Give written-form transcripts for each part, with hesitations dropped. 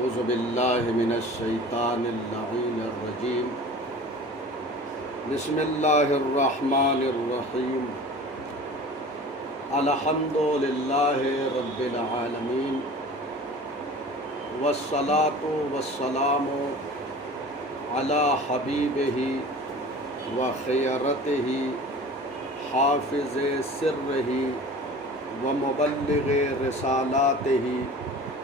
اعوذ باللہ من الشیطان اللعین الرجیم بسم اللہ الرحمن الرحیم الحمد للہ رب العالمین والصلاة والسلام علی حبیبہ وخیرتہ حافظ سرہ ومبلغ رسالاتہ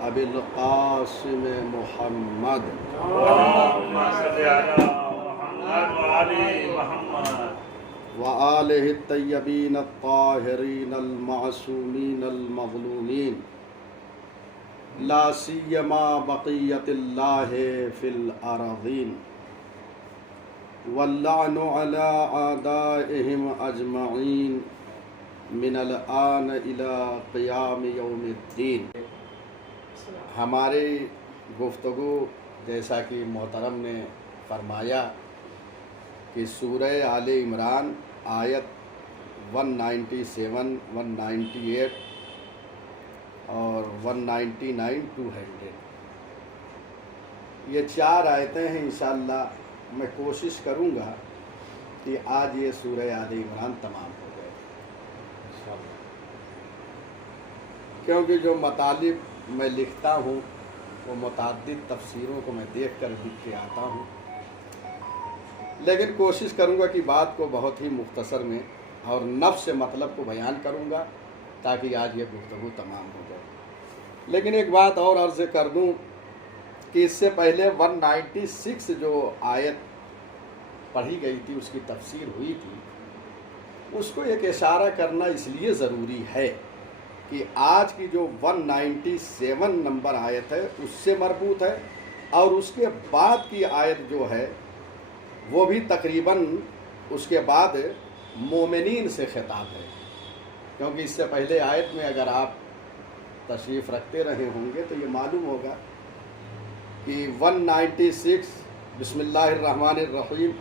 ابی القاسم محمد اللهم صل على محمد وعلى محمد وآلہ الطیبین الطاہرین المعصومین المظلومین لا سیما بقیت اللہ فی الارضین واللعن علی اعدائہم اجمعین من الآن الى قیام یوم الدین۔ ہماری گفتگو جیسا کہ محترم نے فرمایا کہ سورہ آل عمران آیت 197 198 اور 199 200 یہ 4 آیتیں ہیں۔ انشاءاللہ میں کوشش کروں گا کہ آج یہ سورہ آل عمران تمام ہو جائے، کیونکہ جو مطالب میں لکھتا ہوں وہ متعدد تفسیروں کو میں دیکھ کر لکھ کے آتا ہوں، لیکن کوشش کروں گا کہ بات کو بہت ہی مختصر میں اور نفس مطلب کو بیان کروں گا تاکہ آج یہ گفتگو تمام ہو جائے۔ لیکن ایک بات اور عرض کر دوں کہ اس سے پہلے 196 جو آیت پڑھی گئی تھی، اس کی تفسیر ہوئی تھی، اس کو ایک اشارہ کرنا اس لیے ضروری ہے کہ آج کی جو 197 نمبر آیت ہے اس سے مربوط ہے، اور اس کے بعد کی آیت جو ہے وہ بھی تقریباً اس کے بعد مومنین سے خطاب ہے، کیونکہ اس سے پہلے آیت میں اگر آپ تشریف رکھتے رہے ہوں گے تو یہ معلوم ہوگا کہ 196 بسم اللہ الرحمن الرحیم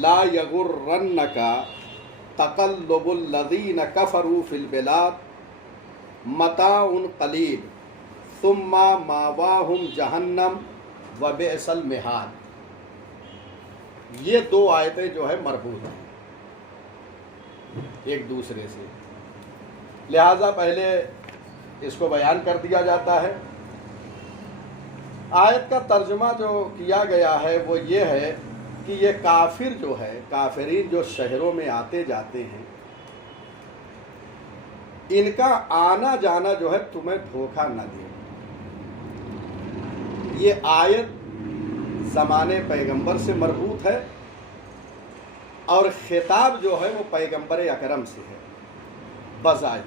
لا یغرنک تقلب الذین کفروا فی البلاد متاع قلیل ثم ماواہم جہنم وبئس المہاد۔ یہ 2 آیتیں جو ہے مربوط ہیں ایک دوسرے سے، لہذا پہلے اس کو بیان کر دیا جاتا ہے۔ آیت کا ترجمہ جو کیا گیا ہے وہ یہ ہے کہ یہ کافر جو ہے، کافرین جو شہروں میں آتے جاتے ہیں، ان کا آنا جانا جو ہے تمہیں دھوکہ نہ دے۔ یہ آیت زمانے پیغمبر سے مربوط ہے اور خطاب جو ہے وہ پیغمبر اکرم سے ہے بظاہر،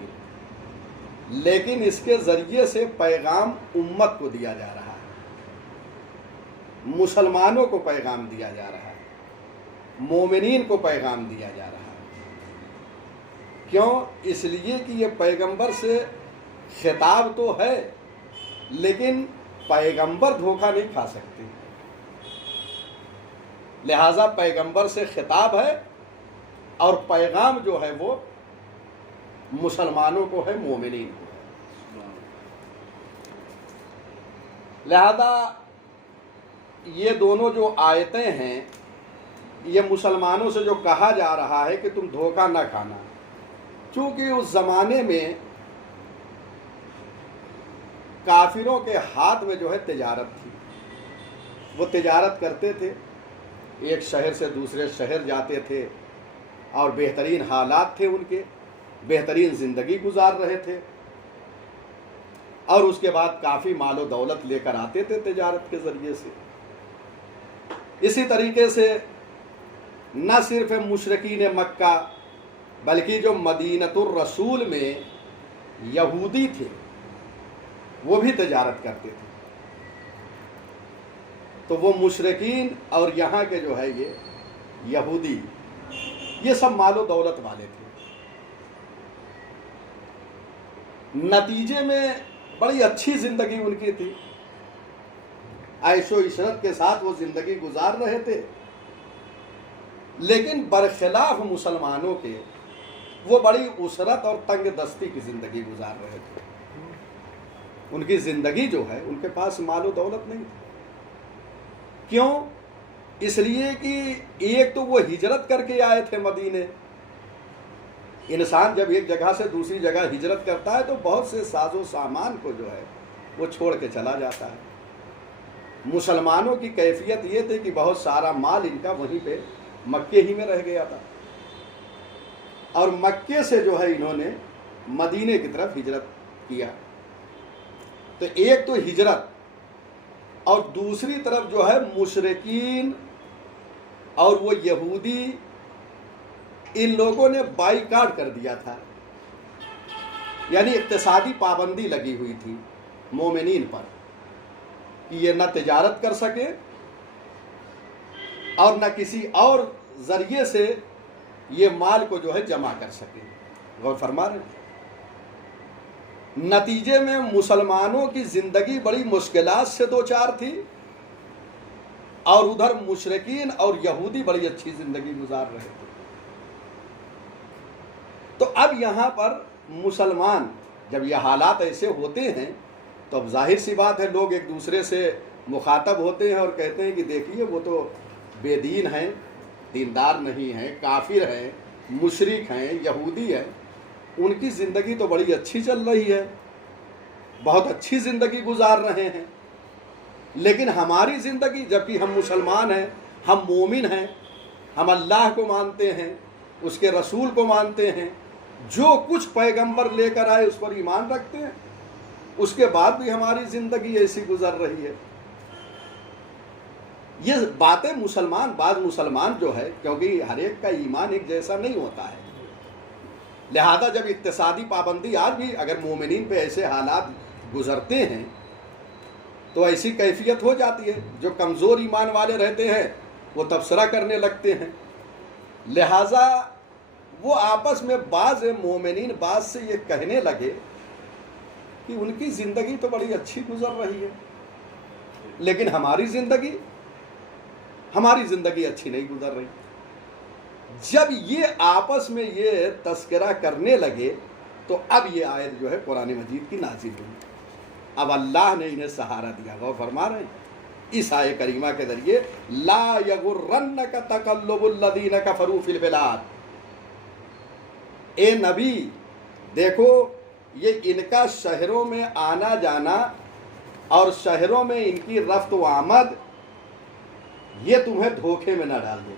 لیکن اس کے ذریعے سے پیغام امت کو دیا جا رہا ہے، مسلمانوں کو پیغام دیا جا رہا ہے، مومنین کو پیغام دیا جا رہا ہے۔ کیوں؟ اس لیے کہ یہ پیغمبر سے خطاب تو ہے، لیکن پیغمبر دھوکہ نہیں کھا سکتے، لہذا پیغمبر سے خطاب ہے اور پیغام جو ہے وہ مسلمانوں کو ہے، مومنین کو ہے۔ لہذا یہ دونوں جو آیتیں ہیں، یہ مسلمانوں سے جو کہا جا رہا ہے کہ تم دھوکہ نہ کھانا، چونکہ اس زمانے میں کافروں کے ہاتھ میں جو ہے تجارت تھی، وہ تجارت کرتے تھے، ایک شہر سے دوسرے شہر جاتے تھے اور بہترین حالات تھے، ان کے بہترین زندگی گزار رہے تھے، اور اس کے بعد کافی مال و دولت لے کر آتے تھے تجارت کے ذریعے سے۔ اسی طریقے سے نہ صرف مشرکین مکہ بلکہ جو مدینۃ الرسول میں یہودی تھے وہ بھی تجارت کرتے تھے، تو وہ مشرکین اور یہاں کے جو ہے یہ یہودی، یہ سب مال و دولت والے تھے۔ نتیجے میں بڑی اچھی زندگی ان کی تھی، عیش و عشرت کے ساتھ وہ زندگی گزار رہے تھے، لیکن برخلاف مسلمانوں کے وہ بڑی اسرت اور تنگ دستی کی زندگی گزار رہے تھے۔ ان کی زندگی جو ہے ان کے پاس مال و دولت نہیں تھی. کیوں؟ اس لیے کہ ایک تو وہ ہجرت کر کے آئے تھے مدینے. انسان جب ایک جگہ سے دوسری جگہ ہجرت کرتا ہے تو بہت سے ساز و سامان کو جو ہے وہ چھوڑ کے چلا جاتا ہے. مسلمانوں کی کیفیت یہ تھی کہ بہت سارا مال ان کا وہیں پہ مکے ہی میں رہ گیا تھا، اور مکے سے جو ہے انہوں نے مدینے کی طرف ہجرت کیا. تو ایک تو ہجرت، اور دوسری طرف جو ہے مشرکین اور وہ یہودی، ان لوگوں نے بائیکاٹ کر دیا تھا. یعنی اقتصادی پابندی لگی ہوئی تھی مومنین پر کہ یہ نہ تجارت کر سکے اور نہ کسی اور ذریعے سے یہ مال کو جو ہے جمع کر سکے. غور فرما رہے ہیں. نتیجے میں مسلمانوں کی زندگی بڑی مشکلات سے دوچار تھی، اور ادھر مشرکین اور یہودی بڑی اچھی زندگی گزار رہے تھے. تو اب یہاں پر مسلمان جب یہ حالات ایسے ہوتے ہیں تو اب ظاہر سی بات ہے لوگ ایک دوسرے سے مخاطب ہوتے ہیں اور کہتے ہیں کہ دیکھیے وہ تو بے دین ہیں، دیندار نہیں ہیں، کافر ہیں، مشرک ہیں، یہودی ہیں، ان کی زندگی تو بڑی اچھی چل رہی ہے، بہت اچھی زندگی گزار رہے ہیں، لیکن ہماری زندگی، جبکہ ہم مسلمان ہیں، ہم مومن ہیں، ہم اللہ کو مانتے ہیں، اس کے رسول کو مانتے ہیں، جو کچھ پیغمبر لے کر آئے اس پر ایمان رکھتے ہیں، اس کے بعد بھی ہماری زندگی ایسی گزر رہی ہے. یہ باتیں بعض مسلمان جو ہے، کیونکہ ہر ایک کا ایمان ایک جیسا نہیں ہوتا ہے، لہذا جب اقتصادی پابندی آج بھی اگر مومنین پہ ایسے حالات گزرتے ہیں تو ایسی کیفیت ہو جاتی ہے. جو کمزور ایمان والے رہتے ہیں وہ تبصرہ کرنے لگتے ہیں. لہذا وہ آپس میں بعض مومنین بعض سے یہ کہنے لگے کہ ان کی زندگی تو بڑی اچھی گزر رہی ہے، لیکن ہماری زندگی اچھی نہیں گزر رہی. جب یہ آپس میں یہ تذکرہ کرنے لگے تو اب یہ آیت جو ہے قرآن مجید کی نازل ہوئی. اب اللہ نے انہیں سہارا دیا. غور فرما رہے ہیں اس آیت کریمہ کے ذریعے، لا یغرنک تقلب الذین کفروا فی البلاد. اے نبی دیکھو، یہ ان کا شہروں میں آنا جانا اور شہروں میں ان کی رفت و آمد یہ تمہیں دھوکے میں نہ ڈال دے.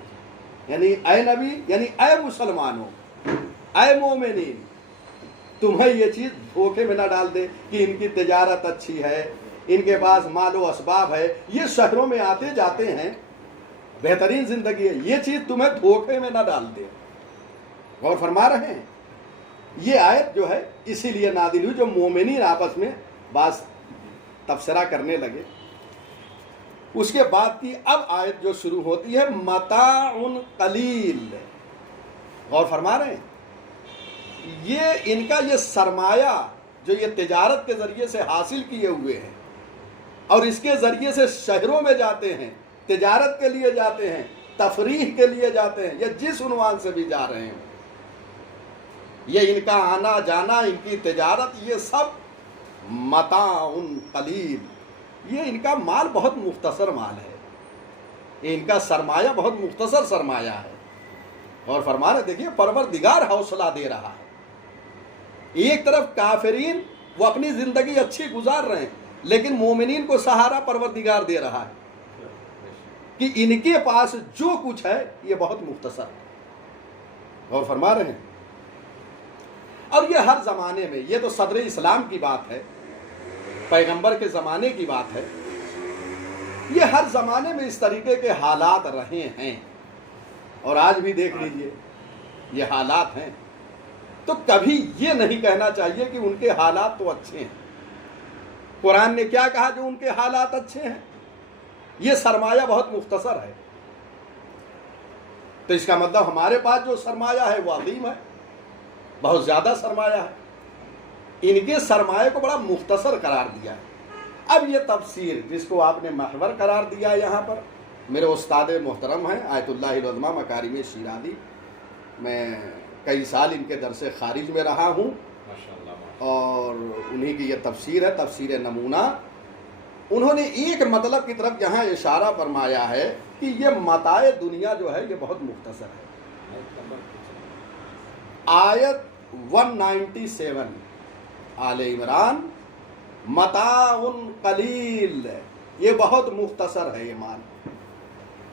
یعنی اے نبی، یعنی اے مسلمانوں، اے مومنین، تمہیں یہ چیز دھوکے میں نہ ڈال دے کہ ان کی تجارت اچھی ہے، ان کے پاس مال و اسباب ہے، یہ شہروں میں آتے جاتے ہیں، بہترین زندگی ہے، یہ چیز تمہیں دھوکے میں نہ ڈال دے. غور فرما رہے ہیں. یہ آیت جو ہے اسی لیے نازل ہوئی جو مومنین آپس میں بعض تبصرہ کرنے لگے. اس کے بعد کی اب آیت جو شروع ہوتی ہے متاع قلیل. غور فرما رہے ہیں. یہ ان کا یہ سرمایہ جو یہ تجارت کے ذریعے سے حاصل کیے ہوئے ہیں اور اس کے ذریعے سے شہروں میں جاتے ہیں، تجارت کے لیے جاتے ہیں، تفریح کے لیے جاتے ہیں، یا جس عنوان سے بھی جا رہے ہیں، یہ ان کا آنا جانا، ان کی تجارت، یہ سب متاع قلیل. یہ ان کا مال بہت مختصر مال ہے، یہ ان کا سرمایہ بہت مختصر سرمایہ ہے. اور فرما رہے دیکھیے پروردگار حوصلہ دے رہا ہے. ایک طرف کافرین وہ اپنی زندگی اچھی گزار رہے ہیں، لیکن مومنین کو سہارا پروردگار دے رہا ہے کہ ان کے پاس جو کچھ ہے یہ بہت مختصر ہے. اور فرما رہے ہیں. اور یہ ہر زمانے میں، یہ تو صدر اسلام کی بات ہے، پیغمبر کے زمانے کی بات ہے، یہ ہر زمانے میں اس طریقے کے حالات رہے ہیں اور آج بھی دیکھ لیجئے یہ حالات ہیں. تو کبھی یہ نہیں کہنا چاہیے کہ ان کے حالات تو اچھے ہیں. قرآن نے کیا کہا جو ان کے حالات اچھے ہیں؟ یہ سرمایہ بہت مختصر ہے. تو اس کا مطلب ہمارے پاس جو سرمایہ ہے وہ عظیم ہے، بہت زیادہ سرمایہ ہے. ان کے سرمایہ کو بڑا مختصر قرار دیا ہے. اب یہ تفسیر جس کو آپ نے محور قرار دیا ہے یہاں پر، میرے استاد محترم ہیں آیت اللہ العظمیٰ مکارم شیرازی. میں کئی سال ان کے درس خارج میں رہا ہوں. ماشاءاللہ. اور انہی کی یہ تفسیر ہے، تفسیر نمونہ۔ انہوں نے ایک مطلب کی طرف یہاں اشارہ فرمایا ہے کہ یہ متاع دنیا جو ہے یہ بہت مختصر ہے۔ آیت 197 آل عمران، متاع قلیل، یہ بہت مختصر ہے یہ مال۔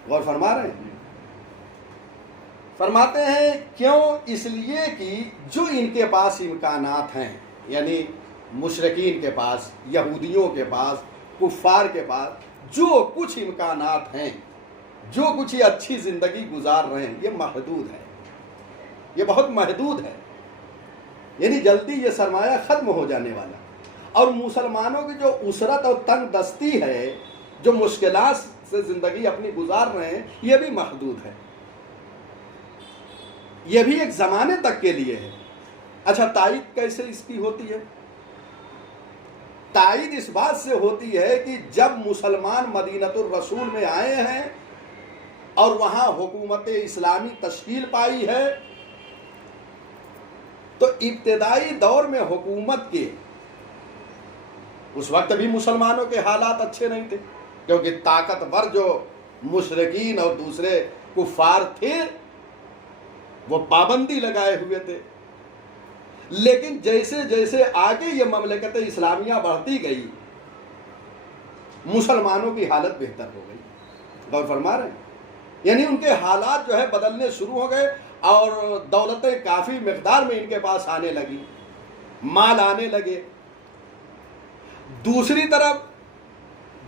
غور فرما رہے ہیں؟ فرماتے ہیں کیوں؟ اس لیے کہ جو ان کے پاس امکانات ہیں، یعنی مشرکین کے پاس، یہودیوں کے پاس، کفار کے پاس جو کچھ امکانات ہیں، جو کچھ یہ اچھی زندگی گزار رہے ہیں، یہ محدود ہے، یہ بہت محدود ہے، یعنی جلدی یہ سرمایہ ختم ہو جانے والا۔ اور مسلمانوں کی جو اسرت اور تنگ دستی ہے، جو مشکلات سے زندگی اپنی گزار رہے ہیں، یہ بھی محدود ہے، یہ بھی ایک زمانے تک کے لیے ہے۔ اچھا، تائید کیسے اس کی ہوتی ہے؟ تائید اس بات سے ہوتی ہے کہ جب مسلمان مدینۃ الرسول میں آئے ہیں اور وہاں حکومت اسلامی تشکیل پائی ہے، تو ابتدائی دور میں حکومت کے اس وقت بھی مسلمانوں کے حالات اچھے نہیں تھے، کیونکہ طاقتور جو مشرکین اور دوسرے کفار تھے وہ پابندی لگائے ہوئے تھے۔ لیکن جیسے جیسے آگے یہ مملکت اسلامیہ بڑھتی گئی، مسلمانوں کی حالت بہتر ہو گئی۔ غور فرما رہے ہیں؟ یعنی ان کے حالات جو ہے بدلنے شروع ہو گئے اور دولتیں کافی مقدار میں ان کے پاس آنے لگی، مال آنے لگے۔ دوسری طرف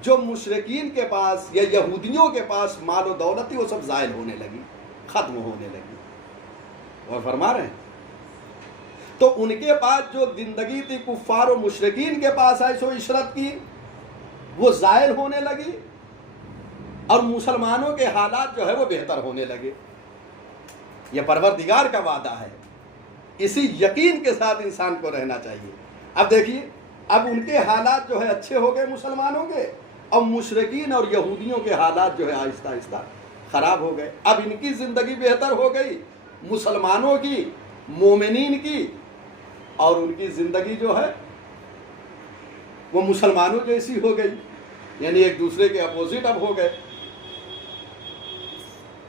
جو مشرکین کے پاس یا یہودیوں کے پاس مال و دولت تھی، وہ سب زائل ہونے لگی، ختم ہونے لگی۔ اور فرما رہے ہیں؟ تو ان کے پاس جو زندگی تھی کفار و مشرکین کے پاس عیش و عشرت کی، وہ زائل ہونے لگی، اور مسلمانوں کے حالات جو ہے وہ بہتر ہونے لگے۔ یہ پروردگار کا وعدہ ہے، اسی یقین کے ساتھ انسان کو رہنا چاہیے۔ اب دیکھیے، اب ان کے حالات جو ہے اچھے ہو گئے مسلمانوں کے، اور مشرکین اور یہودیوں کے حالات جو ہے آہستہ آہستہ خراب ہو گئے۔ اب ان کی زندگی بہتر ہو گئی، مسلمانوں کی، مومنین کی، اور ان کی زندگی جو ہے وہ مسلمانوں جیسی ہو گئی، یعنی ایک دوسرے کے اپوزٹ اب ہو گئے۔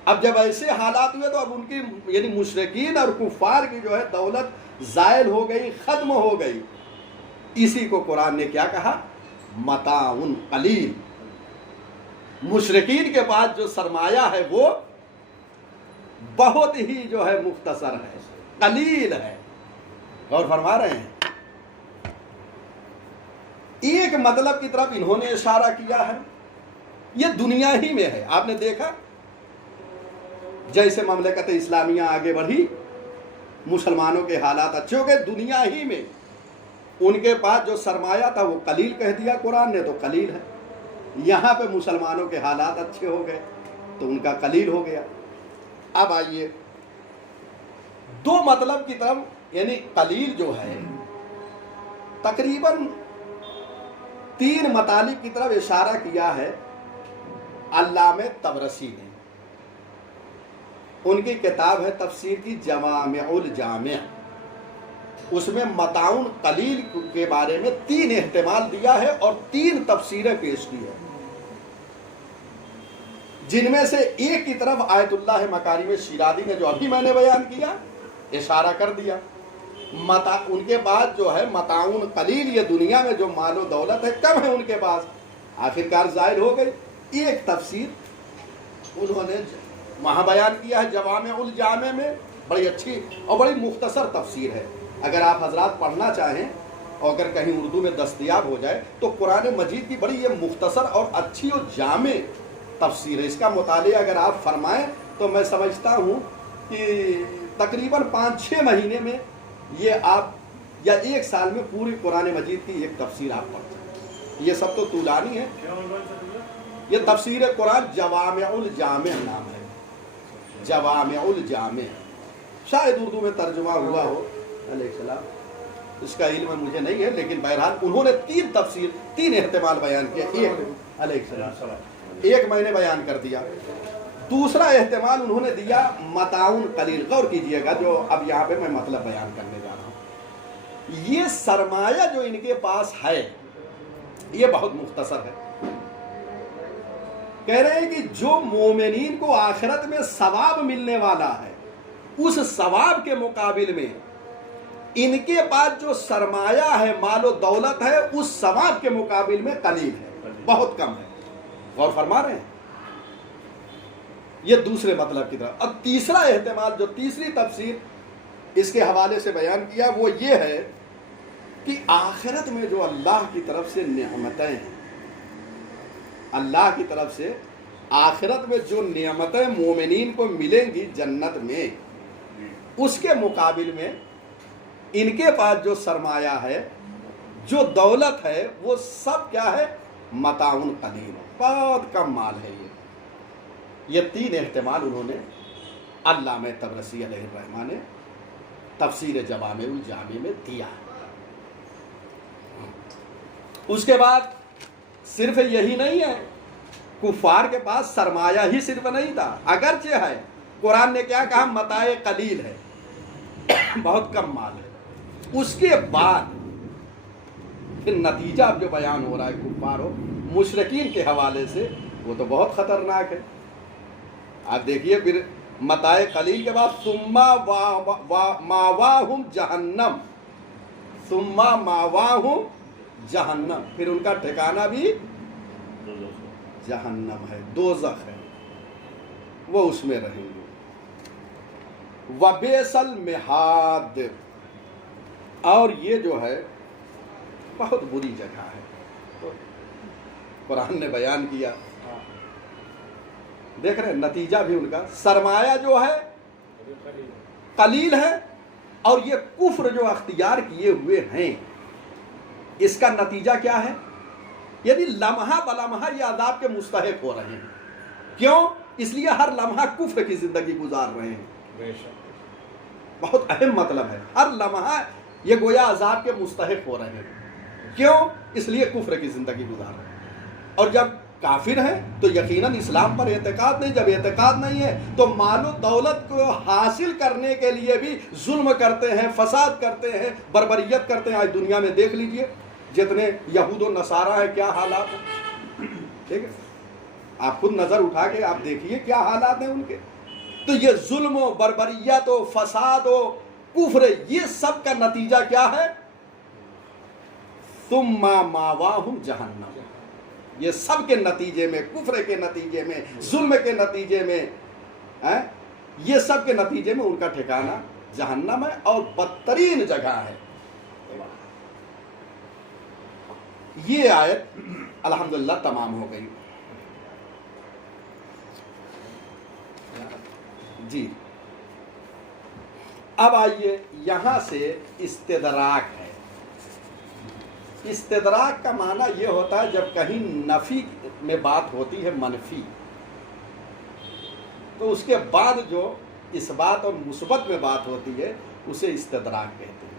اب جب ایسے حالات ہوئے تو اب ان کی یعنی مشرکین اور کفار کی جو ہے دولت زائل ہو گئی، ختم ہو گئی۔ اسی کو قرآن نے کیا کہا؟ متاع قلیل۔ مشرکین کے پاس جو سرمایہ ہے وہ بہت ہی جو ہے مختصر ہے، قلیل ہے۔ اور فرما رہے ہیں؟ ایک مطلب کی طرف انہوں نے اشارہ کیا ہے، یہ دنیا ہی میں ہے۔ آپ نے دیکھا جیسے مملکت اسلامیہ آگے بڑھی، مسلمانوں کے حالات اچھے ہو گئے، دنیا ہی میں ان کے پاس جو سرمایہ تھا وہ قلیل کہہ دیا قرآن نے، تو قلیل ہے۔ یہاں پہ مسلمانوں کے حالات اچھے ہو گئے تو ان کا قلیل ہو گیا۔ اب آئیے دو مطلب کی طرف، یعنی قلیل جو ہے تقریباً 3 مطالب کی طرف اشارہ کیا ہے علامہ طبرسی نے۔ ان کی کتاب ہے تفسیر کی جوامع الجامع، اس میں متاع قلیل کے بارے میں 3 احتمال دیا ہے اور 3 تفسیریں پیش کی ہے، جن میں سے ایک کی طرف آیت اللہ مکارم شیرازی نے جو ابھی میں نے بیان کیا اشارہ کر دیا۔ ان کے پاس جو ہے متاع قلیل، یہ دنیا میں جو مال و دولت ہے کم ہے ان کے پاس، آخرکار ظاہر ہو گئی۔ ایک تفسیر انہوں نے وہاں بیان کیا ہے جوامع الجامع میں، بڑی اچھی اور بڑی مختصر تفسیر ہے۔ اگر آپ حضرات پڑھنا چاہیں اور اگر کہیں اردو میں دستیاب ہو جائے تو قرآن مجید کی بڑی یہ مختصر اور اچھی اور جامع تفسیر ہے۔ اس کا مطالعہ اگر آپ فرمائیں تو میں سمجھتا ہوں کہ تقریباً 5-6 مہینے میں یہ آپ یا 1 سال میں پوری قرآن مجید کی ایک تفسیر آپ پڑھ سکتے ہیں۔ یہ سب تو طولانی ہے۔ یہ تفسیر قرآن جوامع الجامع نام ہے، جوامع الجامع، شاید اردو میں ترجمہ ہوا ہو، علیہ السلام، اس کا علم مجھے نہیں ہے، لیکن بہرحال انہوں نے 3 تفسیر 3 احتمال بیان کیا۔ ایک علیہ السلام ایک میں نے بیان کر دیا، دوسرا احتمال انہوں نے دیا متاع قلیل۔ غور کیجئے گا جو اب یہاں پہ میں مطلب بیان کرنے جا رہا ہوں۔ یہ سرمایہ جو ان کے پاس ہے یہ بہت مختصر ہے. کہہ رہے ہیں کہ جو مومنین کو آخرت میں ثواب ملنے والا ہے اس ثواب کے مقابل میں ان کے پاس جو سرمایہ ہے، مال و دولت ہے، اس ثواب کے مقابل میں قلیل ہے، بہت کم ہے. غور فرما رہے ہیں؟ یہ دوسرے مطلب کی طرف. اب تیسرا احتمال جو تیسری تفسیر اس کے حوالے سے بیان کیا وہ یہ ہے کہ آخرت میں جو اللہ کی طرف سے نعمتیں ہیں، اللہ کی طرف سے آخرت میں جو نعمتیں مومنین کو ملیں گی جنت میں، اس کے مقابل میں ان کے پاس جو سرمایہ ہے، جو دولت ہے، وہ سب کیا ہے؟ متاع قلیل، بہت کم مال ہے. یہ تین احتمال انہوں نے علامہ طبرسی علیہ الرحمہ نے تفسیر جوامع الجامع میں دیا. اس کے بعد صرف یہی نہیں ہے، کفار کے پاس سرمایہ ہی صرف نہیں تھا، اگرچہ ہے، قرآن نے کیا کہا؟ متاع قلیل ہے، بہت کم مال ہے. اس کے بعد پھر نتیجہ اب جو بیان ہو رہا ہے کفار و مشرکین کے حوالے سے، وہ تو بہت خطرناک ہے. آپ دیکھیے پھر متاع قلیل کے بعد ثم ماواہم جہنم، ثم ماواہم جہنم، پھر ان کا ٹھکانہ بھی جہنم ہے، دوزخ ہے، وہ اس میں رہیں گے. وبئس المہاد، اور یہ جو ہے بہت بری جگہ ہے. تو قرآن نے بیان کیا، دیکھ رہے ہیں نتیجہ بھی ان کا سرمایہ جو ہے قلیل ہے، اور یہ کفر جو اختیار کیے ہوئے ہیں، اس کا نتیجہ کیا ہے؟ یعنی لمحہ بلمحہ یہ عذاب کے مستحق ہو رہے ہیں. کیوں؟ اس لیے ہر لمحہ کفر کی زندگی گزار رہے ہیں. بہت اہم مطلب ہے، ہر لمحہ یہ گویا عذاب کے مستحق ہو رہے ہیں. کیوں؟ اس لیے کفر کی زندگی گزار رہے ہیں. اور جب کافر ہیں تو یقیناً اسلام پر اعتقاد نہیں، جب اعتقاد نہیں ہے تو مال و دولت کو حاصل کرنے کے لیے بھی ظلم کرتے ہیں، فساد کرتے ہیں، بربریت کرتے ہیں. آج دنیا میں دیکھ لیجئے جتنے یہود و نصارہ ہیں کیا حالات ہیں. ٹھیک ہے، آپ خود نظر اٹھا کے آپ دیکھیے کیا حالات ہیں ان کے. تو یہ ظلم و بربریت و فساد و کفر، یہ سب کا نتیجہ کیا ہے؟ ثم ماواہم جہنم. یہ سب کے نتیجے میں، کفر کے نتیجے میں، ظلم کے نتیجے میں، یہ سب کے نتیجے میں ان کا ٹھکانہ جہنم ہے، اور بدترین جگہ ہے. یہ آیت الحمدللہ تمام ہو گئی. جی اب آئیے یہاں سے استدراک ہے. استدراک کا معنی یہ ہوتا ہے جب کہیں نفی میں بات ہوتی ہے منفی، تو اس کے بعد جو اثبات اور مثبت میں بات ہوتی ہے اسے استدراک کہتے ہیں.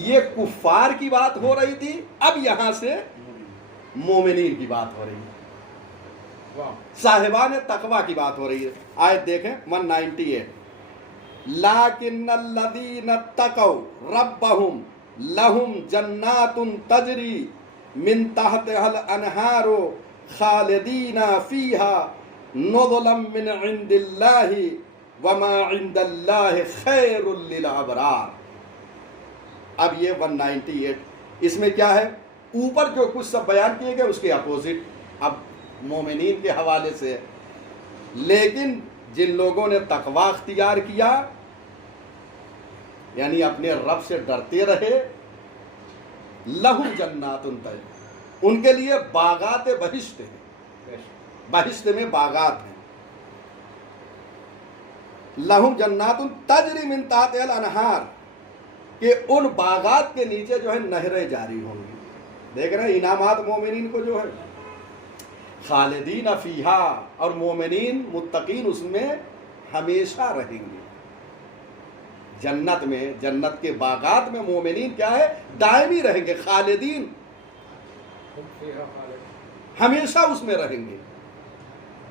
یہ کفار کی بات ہو رہی تھی، اب یہاں سے مومنین کی بات ہو رہی ہے، صاحبان تقوی کی بات ہو رہی ہے. آیت دیکھیں 198. لیکن الذین اتقوا ربہم لہم جنات تجری من تحتها الانہار خالدین فیہا نزلا من عند اللہ وما عند اللہ خیر للابرار. اب یہ 198 اس میں کیا ہے؟ اوپر جو کچھ سب بیان کیے گئے اس کے اپوزٹ اب مومنین کے حوالے سے. لیکن جن لوگوں نے تقوی اختیار کیا، یعنی اپنے رب سے ڈرتے رہے، لہم جنات ان کے لیے باغات بہشت ہیں، بہشت میں باغات ہیں. لہم جنات تجری من تحتها الانہار، کہ ان باغات کے نیچے جو ہے نہریں جاری ہوں گی. دیکھ رہے ہیں انعامات مومنین کو جو ہے. خالدین فیہا، اور مومنین متقین اس میں ہمیشہ رہیں گے. جنت میں، جنت کے باغات میں مومنین کیا ہے؟ دائمی رہیں گے. خالدین، ہمیشہ اس میں رہیں گے.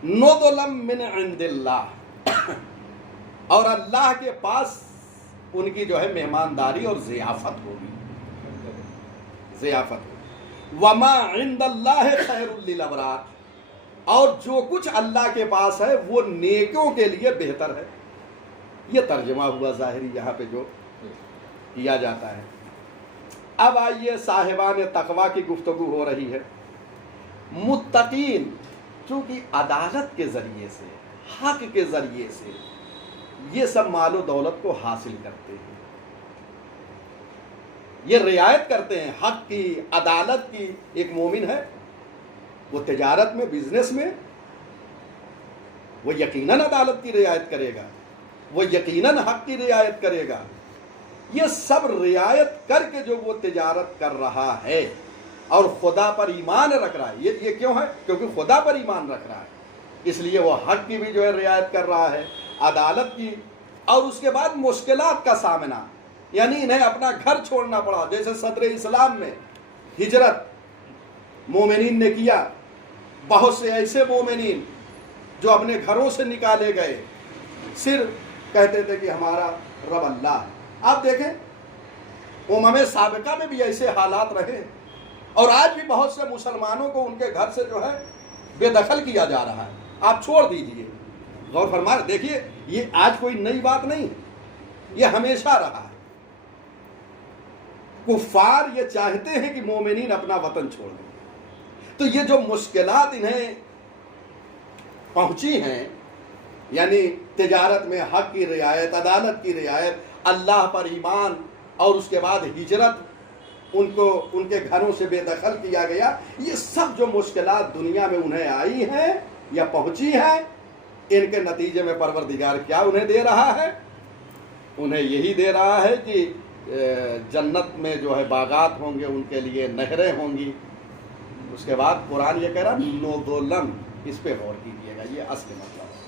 نزلا من عند اللہ، اور اللہ کے پاس ان کی جو ہے مہمانداری اور ضیافت ہوگی. ضیافت ہوگی۔ وما عند اللہ خیر للابرار، اور جو کچھ اللہ کے پاس ہے وہ نیکوں کے لیے بہتر ہے۔ یہ ترجمہ ہوا ظاہری یہاں پہ جو کیا جاتا ہے۔ اب آئیے صاحبان تقویٰ کی گفتگو ہو رہی ہے۔ متقین چونکہ عدالت کے ذریعے سے، حق کے ذریعے سے یہ سب مال و دولت کو حاصل کرتے ہیں، یہ رعایت کرتے ہیں حق کی، عدالت کی۔ ایک مومن ہے وہ تجارت میں، بزنس میں وہ یقیناً عدالت کی رعایت کرے گا، وہ یقیناً حق کی رعایت کرے گا۔ یہ سب رعایت کر کے جو وہ تجارت کر رہا ہے اور خدا پر ایمان رکھ رہا ہے، یہ کیوں ہے؟ کیونکہ خدا پر ایمان رکھ رہا ہے، اس لیے وہ حق کی بھی جو ہے رعایت کر رہا ہے، عدالت کی۔ اور اس کے بعد مشکلات کا سامنا، یعنی انہیں اپنا گھر چھوڑنا پڑا، جیسے صدر اسلام میں ہجرت مومنین نے کیا۔ بہت سے ایسے مومنین جو اپنے گھروں سے نکالے گئے، صرف کہتے تھے کہ ہمارا رب اللہ ہے۔ آپ دیکھیں امم سابقہ میں بھی ایسے حالات رہے، اور آج بھی بہت سے مسلمانوں کو ان کے گھر سے جو ہے بے دخل کیا جا رہا ہے۔ آپ چھوڑ دیجئے، غور فرما، دیکھیے یہ آج کوئی نئی بات نہیں ہے، یہ ہمیشہ رہا ہے۔ کفار یہ چاہتے ہیں کہ مومنین اپنا وطن چھوڑ دیں۔ تو یہ جو مشکلات انہیں پہنچی ہیں، یعنی تجارت میں حق کی رعایت، عدالت کی رعایت، اللہ پر ایمان، اور اس کے بعد ہجرت، ان کو ان کے گھروں سے بے دخل کیا گیا، یہ سب جو مشکلات دنیا میں انہیں آئی ہیں یا پہنچی ہیں، ان کے نتیجے میں پروردگار کیا انہیں دے رہا ہے؟ انہیں یہی دے رہا ہے کہ جنت میں جو ہے باغات ہوں گے، ان کے لیے نہریں ہوں گی۔ اس کے بعد قرآن یہ کہہ رہا نوذلن، اس پہ غور کیجیے گا، یہ اصل مطلب ہے۔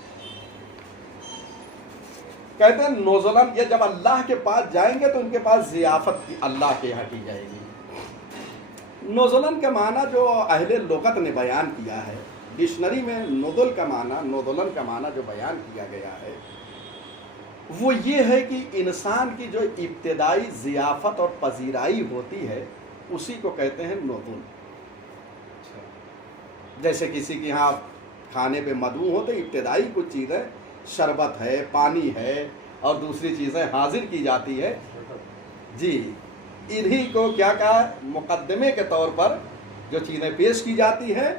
کہتے ہیں نوذلن، یہ جب اللہ کے پاس جائیں گے تو ان کے پاس ضیافت کی اللہ کے یہاں کی جائے گی۔ نوذلن کا معنی جو اہل لغت نے بیان کیا ہے، ڈکشنری میں نوذل کا معنی جو بیان کیا گیا ہے وہ یہ ہے کہ انسان کی جو ابتدائی ضیافت اور پذیرائی ہوتی ہے اسی کو کہتے ہیں نوذل۔ جیسے کسی کے ہاں کھانے پہ مدعو ہو تو ابتدائی کچھ چیزیں، شربت ہے، پانی ہے، اور دوسری چیزیں حاضر کی جاتی ہے، جی انہی کو کیا کہا، مقدمے کے طور پر جو چیزیں پیش کی جاتی ہیں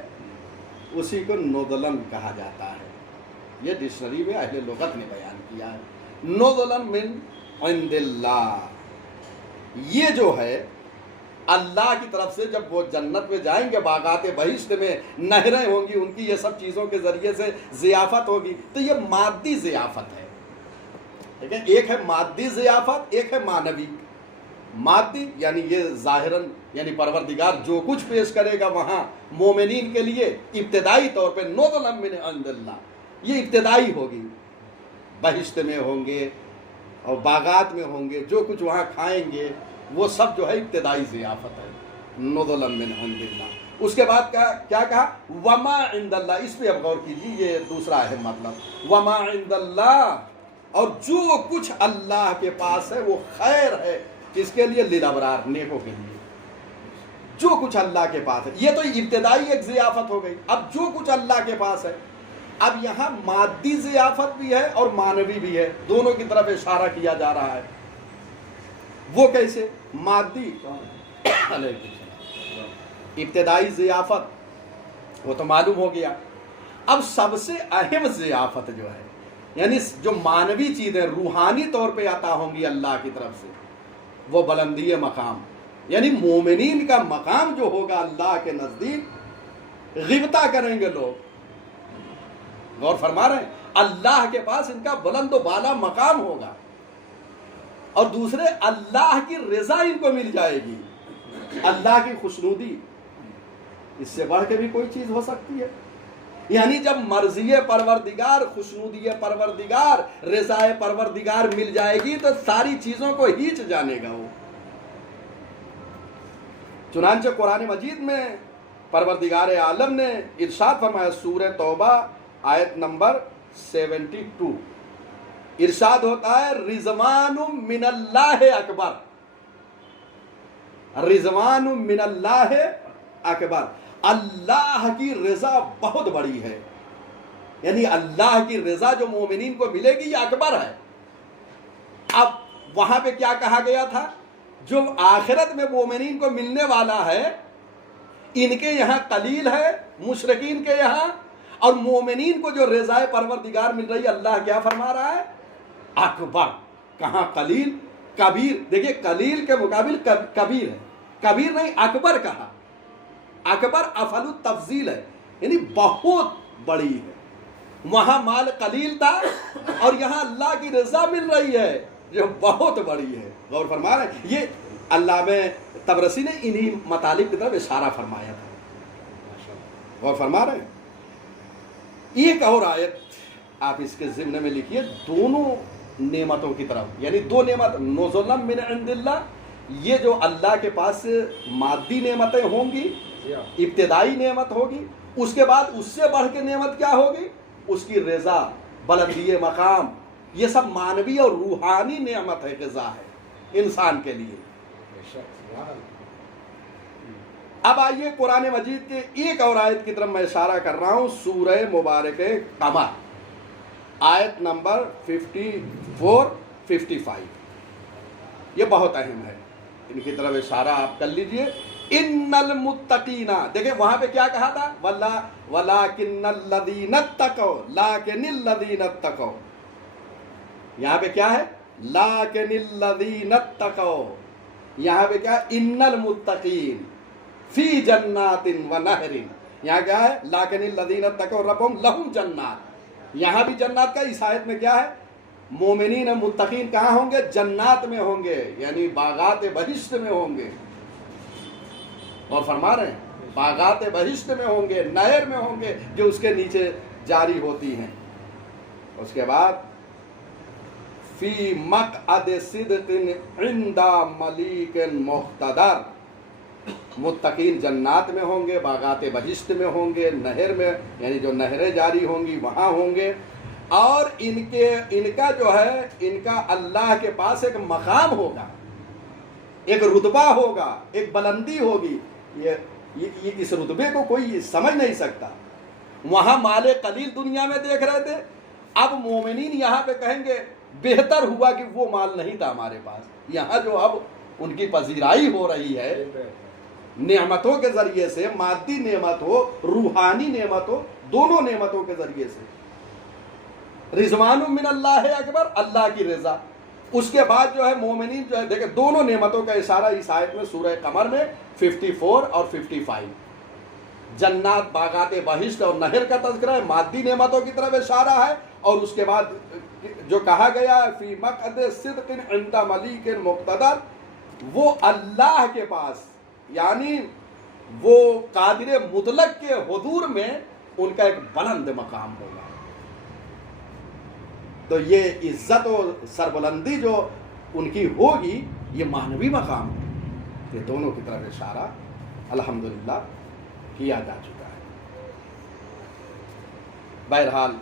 اسی کو نوذلن کہا جاتا ہے۔ یہ ڈکشنری میں اہل لغت نے بیان کیا ہے، نوذلن من عند اللہ۔ یہ جو ہے اللہ کی طرف سے، جب وہ جنت میں جائیں گے، باغات بہشت میں نہریں ہوں گی، ان کی یہ سب چیزوں کے ذریعے سے ضیافت ہوگی، تو یہ مادی ضیافت ہے۔ ٹھیک ہے، ایک ہے مادی ضیافت، ایک ہے معنوی۔ مادی یعنی یہ ظاہراً، یعنی پروردگار جو کچھ پیش کرے گا وہاں مومنین کے لیے ابتدائی طور پہ نوذلن من عند اللہ، یہ ابتدائی ہوگی، بہشت میں ہوں گے اور باغات میں ہوں گے، جو کچھ وہاں کھائیں گے وہ سب جو ہے ابتدائی ضیافت ہے، نوذلن من عند اللہ۔ اس کے بعد کیا کہا، وما عند اللہ، اس پہ اب غور کیجیے، یہ دوسرا اہم مطلب، وما عند اللہ، اور جو کچھ اللہ کے پاس ہے وہ خیر ہے، کس کے لیے؟ للابرار، نیکوں کے لیے۔ جو کچھ اللہ کے پاس ہے، یہ تو ابتدائی ایک ضیافت ہو گئی۔ اب جو کچھ اللہ کے پاس ہے، اب یہاں مادی ضیافت بھی ہے اور معنوی بھی ہے، دونوں کی طرف اشارہ کیا جا رہا ہے۔ وہ کیسے؟ مادی ابتدائی ضیافت وہ تو معلوم ہو گیا۔ اب سب سے اہم ضیافت جو ہے، یعنی جو معنوی چیزیں روحانی طور پہ عطا ہوں گی اللہ کی طرف سے، وہ بلندی مقام، یعنی مومنین کا مقام جو ہوگا اللہ کے نزدیک، غبطہ کریں گے لوگ۔ غور فرما رہے ہیں، اللہ کے پاس ان کا بلند و بالا مقام ہوگا، اور دوسرے اللہ کی رضا ان کو مل جائے گی، اللہ کی خوشنودی۔ اس سے بڑھ کے بھی کوئی چیز ہو سکتی ہے؟ یعنی جب مرضی پروردگار، خوشنودی پروردگار، رضا پروردگار مل جائے گی تو ساری چیزوں کو ہیچ جانے گا وہ۔ چنانچہ قرآن مجید میں پروردگار عالم نے ارشاد فرمایا، سورہ توبہ آیت نمبر 72، ارشاد ہوتا ہے رضوان من اللہ اکبر، رضوان من اللہ اکبر، اللہ کی رضا بہت بڑی ہے، یعنی اللہ کی رضا جو مومنین کو ملے گی یہ اکبر ہے۔ اب وہاں پہ کیا کہا گیا تھا؟ جو آخرت میں مومنین کو ملنے والا ہے ان کے یہاں قلیل ہے، مشرکین کے یہاں، اور مومنین کو جو رضائے پروردگار مل رہی ہے اللہ کیا فرما رہا ہے؟ اکبر۔ کہاں قلیل؟ کبیر۔ دیکھیے قلیل کے مقابل کبیر ہے، کبیر نہیں اکبر کہا۔ اکبر افعل التفضیل ہے، یعنی بہت بڑی ہے۔ وہاں مال قلیل تھا اور یہاں اللہ کی رضا مل رہی ہے جو بہت بڑی ہے۔ غور فرما رہے ہیں؟ یہ علامہ طبرسی نے انہی مطالب کی طرف اشارہ فرمایا تھا۔ غور فرما رہے ہیں؟ ایک اور آیت آپ اس کے ضمن میں لکھیے، دونوں نعمتوں کی طرف، یعنی دو نعمت، نزلا من عند اللہ، یہ جو اللہ کے پاس مادی نعمتیں ہوں گی، ابتدائی نعمت ہوگی، اس کے بعد اس سے بڑھ کے نعمت کیا ہوگی؟ اس کی رضا، بلندی مقام، یہ سب مانوی اور روحانی نعمت ہے، غذا ہے انسان کے لیے۔ اب آئیے قرآن مجید کے ایک اور آیت کی طرف میں اشارہ کر رہا ہوں، سورہ مبارک قمر، آیت نمبر 54-55، یہ بہت اہم ہے، ان کی طرف اشارہ آپ کر لیجئے۔ ان المتقین، دیکھیں وہاں پہ کیا کہا تھا؟ وَلَٰكِنَّ الَّذِينَ اتَّقَوْا، لَٰكِنِ الَّذِينَ اتَّقَوْا، یہاں پہ کیا ہے؟ لَٰكِنِ الَّذِينَ اتَّقَوْا، یہاں پہ کیا ہے؟ ان المتقین فی جنات و نہر، یہاں کیا ہے؟ لَٰكِنِ الَّذِينَ اتَّقَوْا رَبَّهُمْ لَهُمْ جنات، یہاں بھی جنات کا، اس آیت میں کیا ہے؟ مومنین متقین کہاں ہوں گے؟ جنات میں ہوں گے، یعنی باغات بہشت میں ہوں گے۔ اور فرما رہے ہیں باغات بہشت میں ہوں گے، نہر میں ہوں گے جو اس کے نیچے جاری ہوتی ہیں۔ اس کے بعد فی مقعد صدق عند ملیک مقتدر، متقین جنات میں ہوں گے، باغات بہشت میں ہوں گے، نہر میں، یعنی جو نہریں جاری ہوں گی وہاں ہوں گے، اور ان کا جو ہے، ان کا اللہ کے پاس ایک مقام ہوگا، ایک رتبہ ہوگا، ایک بلندی ہوگی۔ یہ اس رتبے کو کوئی سمجھ نہیں سکتا۔ وہاں مال قلیل دنیا میں دیکھ رہے تھے، اب مومنین یہاں پہ کہیں گے بہتر ہوا کہ وہ مال نہیں تھا ہمارے پاس، یہاں جو اب ان کی پذیرائی ہو رہی ہے نعمتوں کے ذریعے سے، مادی نعمت ہو، روحانی نعمت ہو، دونوں نعمتوں کے ذریعے سے۔ رضوان من اللہ اکبر، اللہ کی رضا، اس کے بعد جو ہے مومنین جو ہے، دیکھیں دونوں نعمتوں کا اشارہ اس آیت میں سورہ قمر میں 54 اور 55، جنات، باغات بہشت اور نہر کا تذکرہ ہے، مادی نعمتوں کی طرف اشارہ ہے، اور اس کے بعد جو کہا گیا ہے فی مقعد صدق عند ملیک مقتدر، وہ اللہ کے پاس، یعنی وہ قادر مطلق کے حضور میں ان کا ایک بلند مقام ہوگا۔ تو یہ عزت و سربلندی جو ان کی ہوگی یہ معنوی مقام ہے۔ یہ دونوں کی طرف اشارہ الحمدللہ کیا جا چکا ہے۔ بہرحال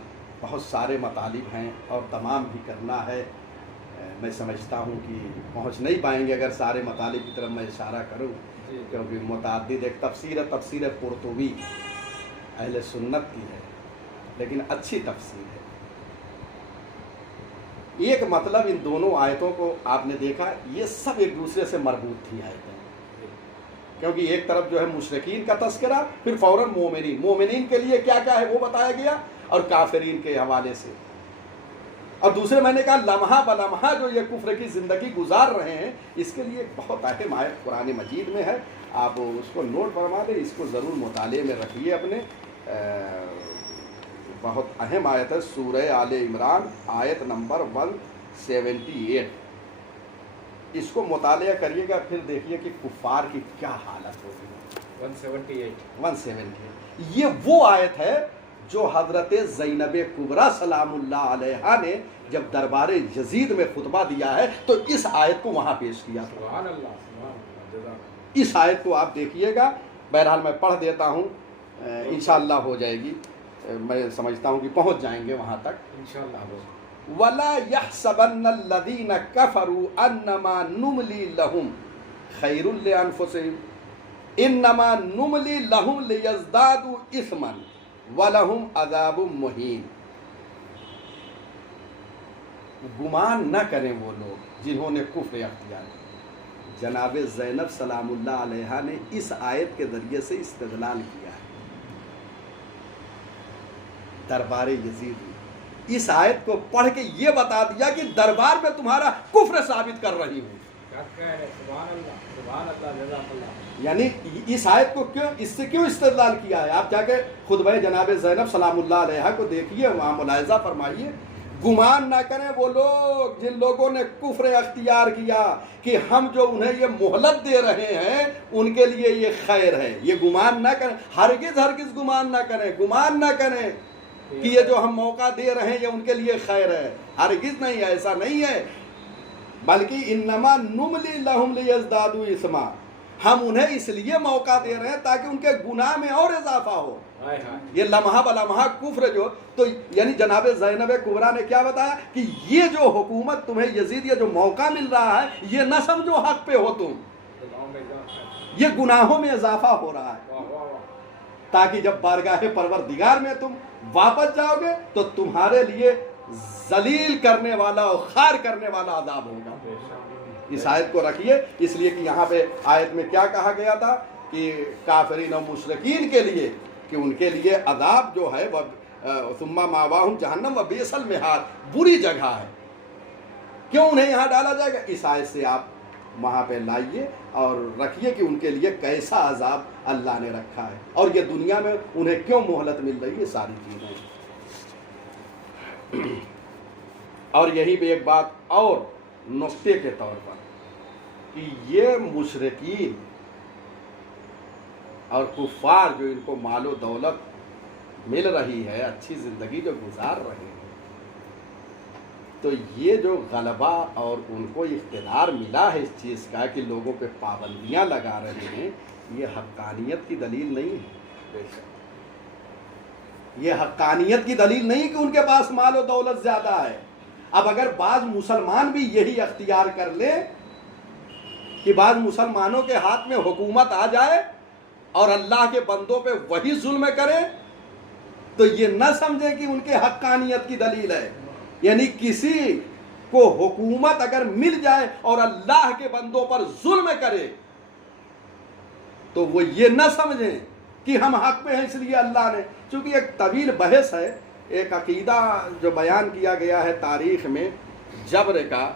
بہت سارے مطالب ہیں اور تمام بھی کرنا ہے، میں سمجھتا ہوں کہ پہنچ نہیں پائیں گے اگر سارے مطالب کی طرف میں اشارہ کروں، کیونکہ متعدد ایک تفسیر قرطبی اہل سنت کی ہے، لیکن اچھی تفسیر ہے۔ ایک مطلب ان دونوں آیتوں کو آپ نے دیکھا، یہ سب ایک دوسرے سے مربوط تھی آیتیں، کیونکہ ایک طرف جو ہے مشرکین کا تذکرہ، پھر فوراً مومنین کے لیے کیا کیا ہے وہ بتایا گیا، اور کافرین کے حوالے سے، اور دوسرے میں نے کہا لمحہ بلمحہ جو یہ کفر کی زندگی گزار رہے ہیں، اس کے لیے بہت اہم آیت قرآن مجید میں ہے، آپ اس کو نوٹ فرما دیں، اس کو ضرور مطالعے میں رکھیے اپنے، بہت اہم آیت ہے، سورہ آل عمران آیت نمبر 178، اس کو مطالعہ کریے گا، پھر دیکھیے کہ کفار کی کیا حالت ہوگی۔ 178 یہ وہ آیت ہے جو حضرت زینب کبریٰ سلام اللہ علیہا نے جب دربار یزید میں خطبہ دیا ہے تو اس آیت کو وہاں پیش کیا تھا۔ اس آیت کو آپ دیکھیے گا، بہرحال میں پڑھ دیتا ہوں، انشاءاللہ ہو جائے گی، میں سمجھتا ہوں کہ پہنچ جائیں گے وہاں تک انشاءاللہ۔ وَلَا يَحْسَبَنَّ الَّذِينَ كَفَرُوا أَنَّمَا نُمْلِي لَهُمْ خیر لانفسہم انما نملی لہم لیزدادوا اثما ولہم عذاب مہین. گمان نہ کریں وہ لوگ جنہوں نے کفر اختیار کیا. جناب زینب سلام اللہ علیہا نے اس آیت کے ذریعے سے استدلال کیا ہے. دربار یزید میں اس آیت کو پڑھ کے یہ بتا دیا کہ دربار میں تمہارا کفر ثابت کر رہی ہوں. یعنی اس آیت کو اس سے کیوں استدلال کیا ہے؟ آپ جا کے خطبہ جناب زینب سلام اللہ علیہا کو دیکھیے، وہاں ملاحظہ فرمائیے. گمان نہ کریں وہ لوگ جن لوگوں نے کفر اختیار کیا کہ ہم جو انہیں یہ مہلت دے رہے ہیں ان کے لیے یہ خیر ہے. یہ گمان نہ کریں، ہرگز ہرگز گمان نہ کریں، گمان نہ کریں کہ یہ جو ہم موقع دے رہے ہیں یہ ان کے لیے خیر ہے. ہرگز نہیں، ایسا نہیں ہے. بلکہ انما نملی لہم لیزدادوا اثما، ہم انہیں اس لیے موقع دے رہے ہیں تاکہ ان کے گناہ میں اور اضافہ ہو. یہ لمحہ بلمحہ کفر جو تو یعنی جناب زینب کبریٰ نے کیا بتایا کہ یہ جو حکومت تمہیں یزید یہ جو موقع مل رہا ہے یہ نہ سمجھو حق پہ ہو تم، یہ گناہوں میں اضافہ ہو رہا ہے، تاکہ جب بارگاہ پروردگار میں تم واپس جاؤ گے تو تمہارے لیے ذلیل کرنے والا اور خار کرنے والا عذاب ہوگا. اس آیت کو رکھیے، اس لیے کہ یہاں پہ آیت میں کیا کہا گیا تھا کہ کافرین و مشرکین کے لیے کہ ان کے لیے عذاب جو ہے ثم مأواہم جہنم وبئس المہاد، بری جگہ ہے. کیوں انہیں یہاں ڈالا جائے گا؟ اس آیت سے آپ وہاں پہ لائیے اور رکھیے کہ ان کے لیے کیسا عذاب اللہ نے رکھا ہے اور یہ دنیا میں انہیں کیوں مہلت مل رہی ہے، ساری چیزیں. اور یہی بھی ایک بات اور نقطے کے طور پر کہ یہ مشرکین اور کفار جو ان کو مال و دولت مل رہی ہے، اچھی زندگی جو گزار رہے ہیں، تو یہ جو غلبہ اور ان کو اقتدار ملا ہے اس چیز کا کہ لوگوں پہ پابندیاں لگا رہے ہیں، یہ حقانیت کی دلیل نہیں ہے. یہ حقانیت کی دلیل نہیں کہ ان کے پاس مال و دولت زیادہ ہے. اب اگر بعض مسلمان بھی یہی اختیار کر لیں کہ بعض مسلمانوں کے ہاتھ میں حکومت آ جائے اور اللہ کے بندوں پہ وہی ظلم کرے تو یہ نہ سمجھیں کہ ان کے حقانیت کی دلیل ہے. یعنی کسی کو حکومت اگر مل جائے اور اللہ کے بندوں پر ظلم کرے تو وہ یہ نہ سمجھیں کہ ہم حق پہ ہیں اس لیے اللہ نے. چونکہ ایک طویل بحث ہے، ایک عقیدہ جو بیان کیا گیا ہے تاریخ میں جبر کا،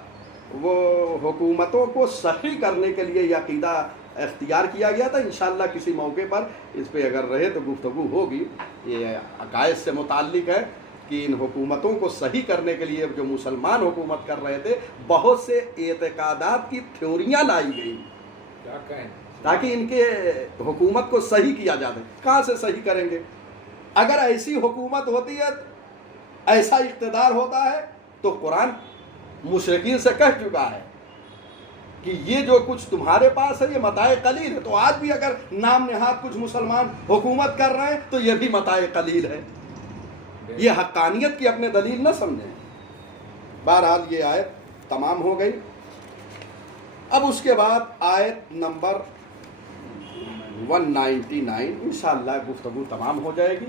وہ حکومتوں کو صحیح کرنے کے لیے یہ عقیدہ اختیار کیا گیا تھا. انشاءاللہ کسی موقع پر اس پہ اگر رہے تو گفتگو ہوگی. یہ عقائد سے متعلق ہے کہ ان حکومتوں کو صحیح کرنے کے لیے جو مسلمان حکومت کر رہے تھے بہت سے اعتقادات کی تھیوریاں لائی گئیں تاکہ ان کے حکومت کو صحیح کیا جائے. کہاں سے صحیح کریں گے؟ اگر ایسی حکومت ہوتی ہے، ایسا اقتدار ہوتا ہے تو قرآن مشرکین سے کہہ چکا ہے کہ یہ جو کچھ تمہارے پاس ہے یہ متاع قلیل ہے. تو آج بھی اگر نام نہاد کچھ مسلمان حکومت کر رہے ہیں تو یہ بھی متاع قلیل ہے. یہ حقانیت کی اپنے دلیل نہ سمجھیں. بہرحال یہ آیت تمام ہو گئی. اب اس کے بعد آیت نمبر 199 انشاءاللہ گفتگو تمام ہو جائے گی.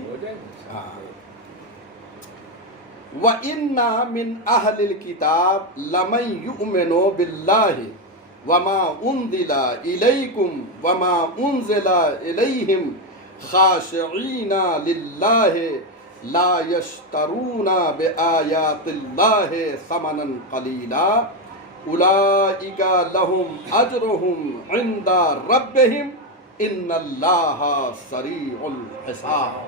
وَإِنَّا مِنْ أَهْلِ الْكِتَابِ لَمَنْ يُؤْمِنُ بِاللَّهِ وَمَا أُنزِلَ إِلَيْكُمْ وَمَا أُنزِلَ إِلَيْهِمْ خَاشِعِينَ لِلَّهِ لَا يَشْتَرُونَ بِآيَاتِ اللَّهِ ثَمَنًا قَلِيلًا أُولَئِكَ لَهُمْ أَجْرُهُمْ عِنْدَ رَبِّهِمْ إِنَّ اللَّهَ سَرِيعُ الْحِسَابِ.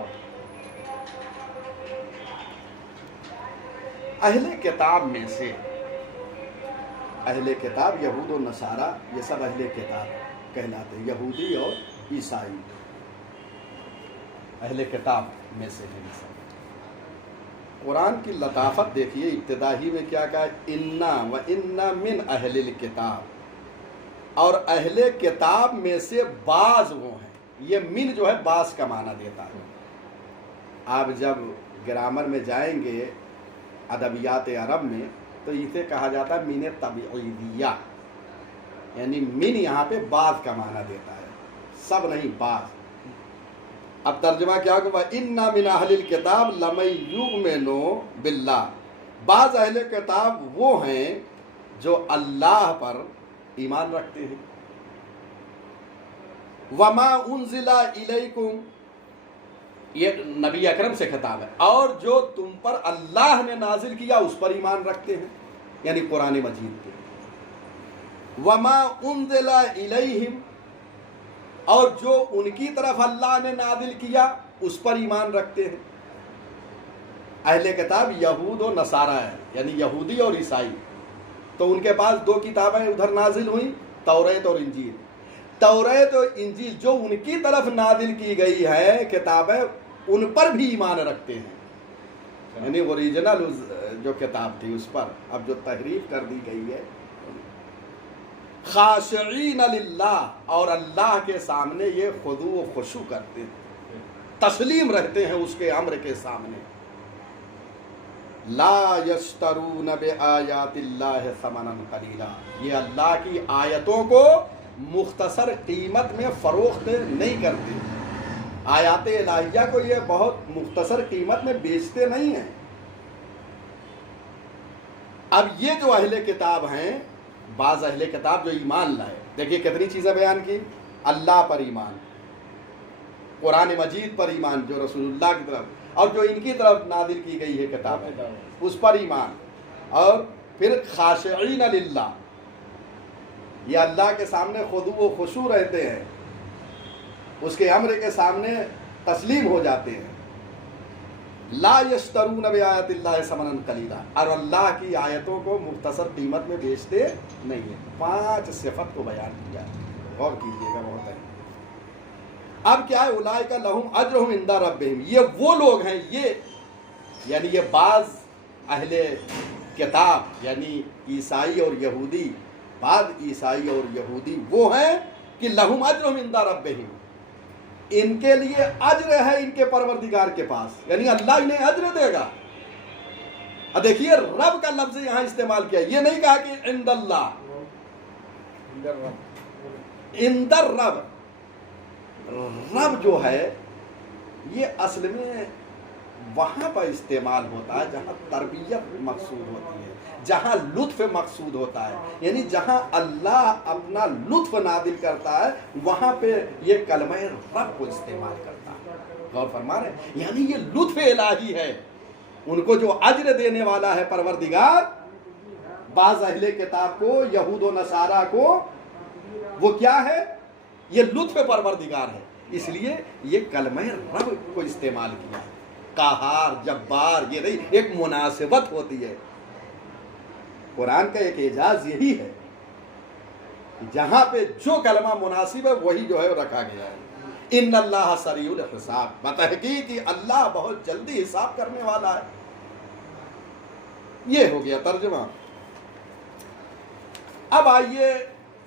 اہل کتاب میں سے، اہل کتاب یہود و نصارہ یہ سب اہل کتاب کہلاتے ہیں، یہودی اور عیسائی اہل کتاب میں سے ہیں. سب قرآن کی لطافت دیکھیے، ابتدا ہی میں کیا کہا، انا و انا من اہل الکتاب، اور اہل کتاب میں سے بعض وہ ہیں. یہ من جو ہے بعض کا معنی دیتا ہے. آپ جب گرامر میں جائیں گے ادبیات عرب میں تو اسے کہا جاتا ہے من تبعیدیہ. یعنی من یہاں پہ بعض کا معنی دیتا ہے، سب نہیں بعض۔ اب ترجمہ کیا ہوگا؟ اِنَّ مِنْ أَهْلِ الْكِتَابِ لَمَن يُؤْمِنُ بِاللَّهِ، بعض اہل کتاب وہ ہیں جو اللہ پر ایمان رکھتے ہیں۔ وَمَا أُنزِلَ إِلَيْكُمْ، یہ نبی اکرم سے خطاب ہے، اور جو تم پر اللہ نے نازل کیا اس پر ایمان رکھتے ہیں، یعنی قرآن مجید پہ۔ وَمَا أُنزِلَ إِلَيْهِمْ، اور جو ان کی طرف اللہ نے نازل کیا اس پر ایمان رکھتے ہیں۔ اہل کتاب یہود و نصارہ ہے، یعنی یہودی اور عیسائی، تو ان کے پاس دو کتابیں ادھر نازل ہوئیں، توریت اور انجیل۔ توریت اور انجیل جو ان کی طرف نازل کی گئی ہے کتابیں، ان پر بھی ایمان رکھتے ہیں، یعنی اوریجنل جو کتاب تھی اس پر، اب جو تحریف کر دی گئی ہے۔ خاشعین للہ، اور اللہ کے سامنے یہ خضوع و خشوع کرتے ہیں، تسلیم رہتے ہیں اس کے امر کے سامنے۔ لا یشترون بآیات اللہ ثمنا قلیلا، یہ اللہ کی آیتوں کو مختصر قیمت میں فروخت نہیں کرتے، آیات الہیہ کو یہ بہت مختصر قیمت میں بیچتے نہیں ہیں۔ اب یہ جو اہل کتاب ہیں، بعض اہل کتاب جو ایمان لائے، دیکھیے کتنی چیزیں بیان کی، اللہ پر ایمان، قرآن مجید پر ایمان جو رسول اللہ کی طرف، اور جو ان کی طرف نازل کی گئی ہے کتاب ہے اس پر ایمان، اور پھر خاشعین للہ، یہ اللہ کے سامنے خضوع و خشوع رہتے ہیں، اس کے امر کے سامنے تسلیم ہو جاتے ہیں۔ لا یشترون بآیات اللہ ثمنا قلیلا، اور اللہ کی آیتوں کو مختصر قیمت میں بیچتے نہیں ہیں۔ 5 صفت کو بیان کیا، غور کیجیے گا، بہت ہے۔ اب کیا ہے؟ اولئک لہم اجرہم عند ربہم، یہ وہ لوگ ہیں، یہ یعنی یہ بعض اہل کتاب یعنی عیسائی اور یہودی، بعض عیسائی اور یہودی وہ ہیں کہ لہم اجرہم عند ربہم، ان کے لیے اجر ہے ان کے پروردگار کے پاس، یعنی اللہ انہیں اجر دے گا۔ اب دیکھیے رب کا لفظ یہاں استعمال کیا، یہ نہیں کہا کہ عند اللہ، عند الرب۔ رب جو ہے یہ اصل میں وہاں پر استعمال ہوتا ہے جہاں تربیت مقصود ہوتی ہے، جہاں لطف مقصود ہوتا ہے، یعنی جہاں اللہ اپنا لطف نازل کرتا ہے وہاں پہ یہ کلمہ رب کو استعمال کرتا ہے۔ غور فرما رہے ہیں؟ یعنی یہ لطف الہی ہے، ان کو جو اجر دینے والا ہے پروردگار، بعض اہل کتاب کو، یہود و نصارہ کو، وہ کیا ہے؟ یہ لطف پروردگار ہے، اس لیے یہ کلمہ رب کو استعمال کیا ہے۔ قہار، جبار، یہ نہیں، ایک مناسبت ہوتی ہے۔ قرآن کا ایک اعجاز یہی ہے، جہاں پہ جو کلمہ مناسب ہے وہی جو ہے رکھا گیا ہے۔ ان اللہ سریع الحساب، بتحقیق کہ اللہ بہت جلدی حساب کرنے والا ہے۔ یہ ہو گیا ترجمہ۔ اب آئیے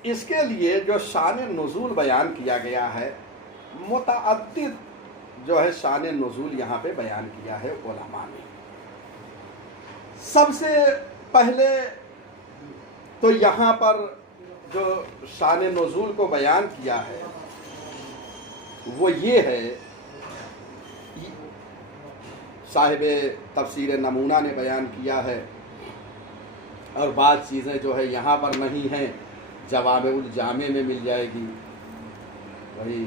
اس کے لیے جو شان نزول بیان کیا گیا ہے، متعدد جو ہے شان نزول یہاں پہ بیان کیا ہے علماء نے۔ سب سے پہلے تو یہاں پر جو شان نزول کو بیان کیا ہے وہ یہ ہے، صاحب تفسیر نمونہ نے بیان کیا ہے، اور بعض چیزیں جو ہے یہاں پر نہیں ہیں، جوامع الجامع میں مل جائے گی، وہی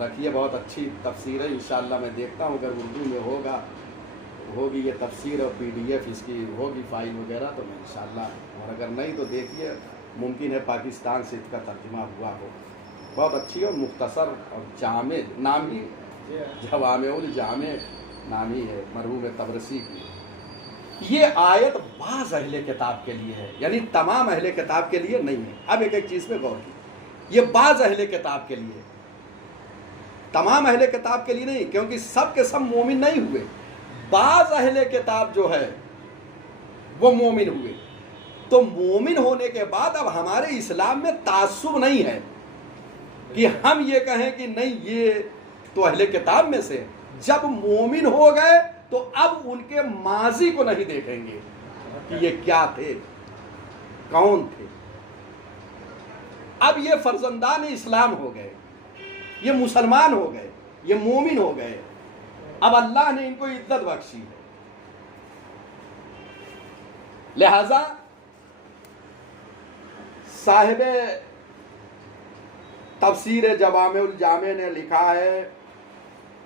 رکھیے، بہت اچھی تفسیر ہے، انشاءاللہ میں دیکھتا ہوں اگر اردو میں ہوگی یہ تفسیر اور PDF اس کی ہوگی فائل وغیرہ تو میں انشاءاللہ، اور اگر نہیں تو دیکھیے ممکن ہے پاکستان سے اس کا ترجمہ ہوا ہو، بہت اچھی اور مختصر اور جامع، نام ہی جوامع الجامع نام ہی ہے مرحوم طبرسی کی۔ یہ آیت بعض اہل کتاب کے لیے ہے، یعنی تمام اہل کتاب کے لیے نہیں ہے۔ اب ایک چیز پہ غور کی، یہ بعض اہل کتاب کے لیے، تمام اہل کتاب کے لیے نہیں، کیونکہ سب کے سب مومن نہیں ہوئے، بعض اہل کتاب جو ہے وہ مومن ہوئے۔ تو مومن ہونے کے بعد اب ہمارے اسلام میں تعصب نہیں ہے کہ ہم یہ کہیں کہ نہیں یہ تو اہل کتاب میں سے، جب مومن ہو گئے تو اب ان کے ماضی کو نہیں دیکھیں گے کہ یہ کیا تھے، کون تھے۔ اب یہ فرزندان اسلام ہو گئے، یہ مسلمان ہو گئے، یہ مومن ہو گئے، اب اللہ نے ان کو عزت بخشی ہے۔ لہذا صاحب تفسیر جوامع الجامع نے لکھا ہے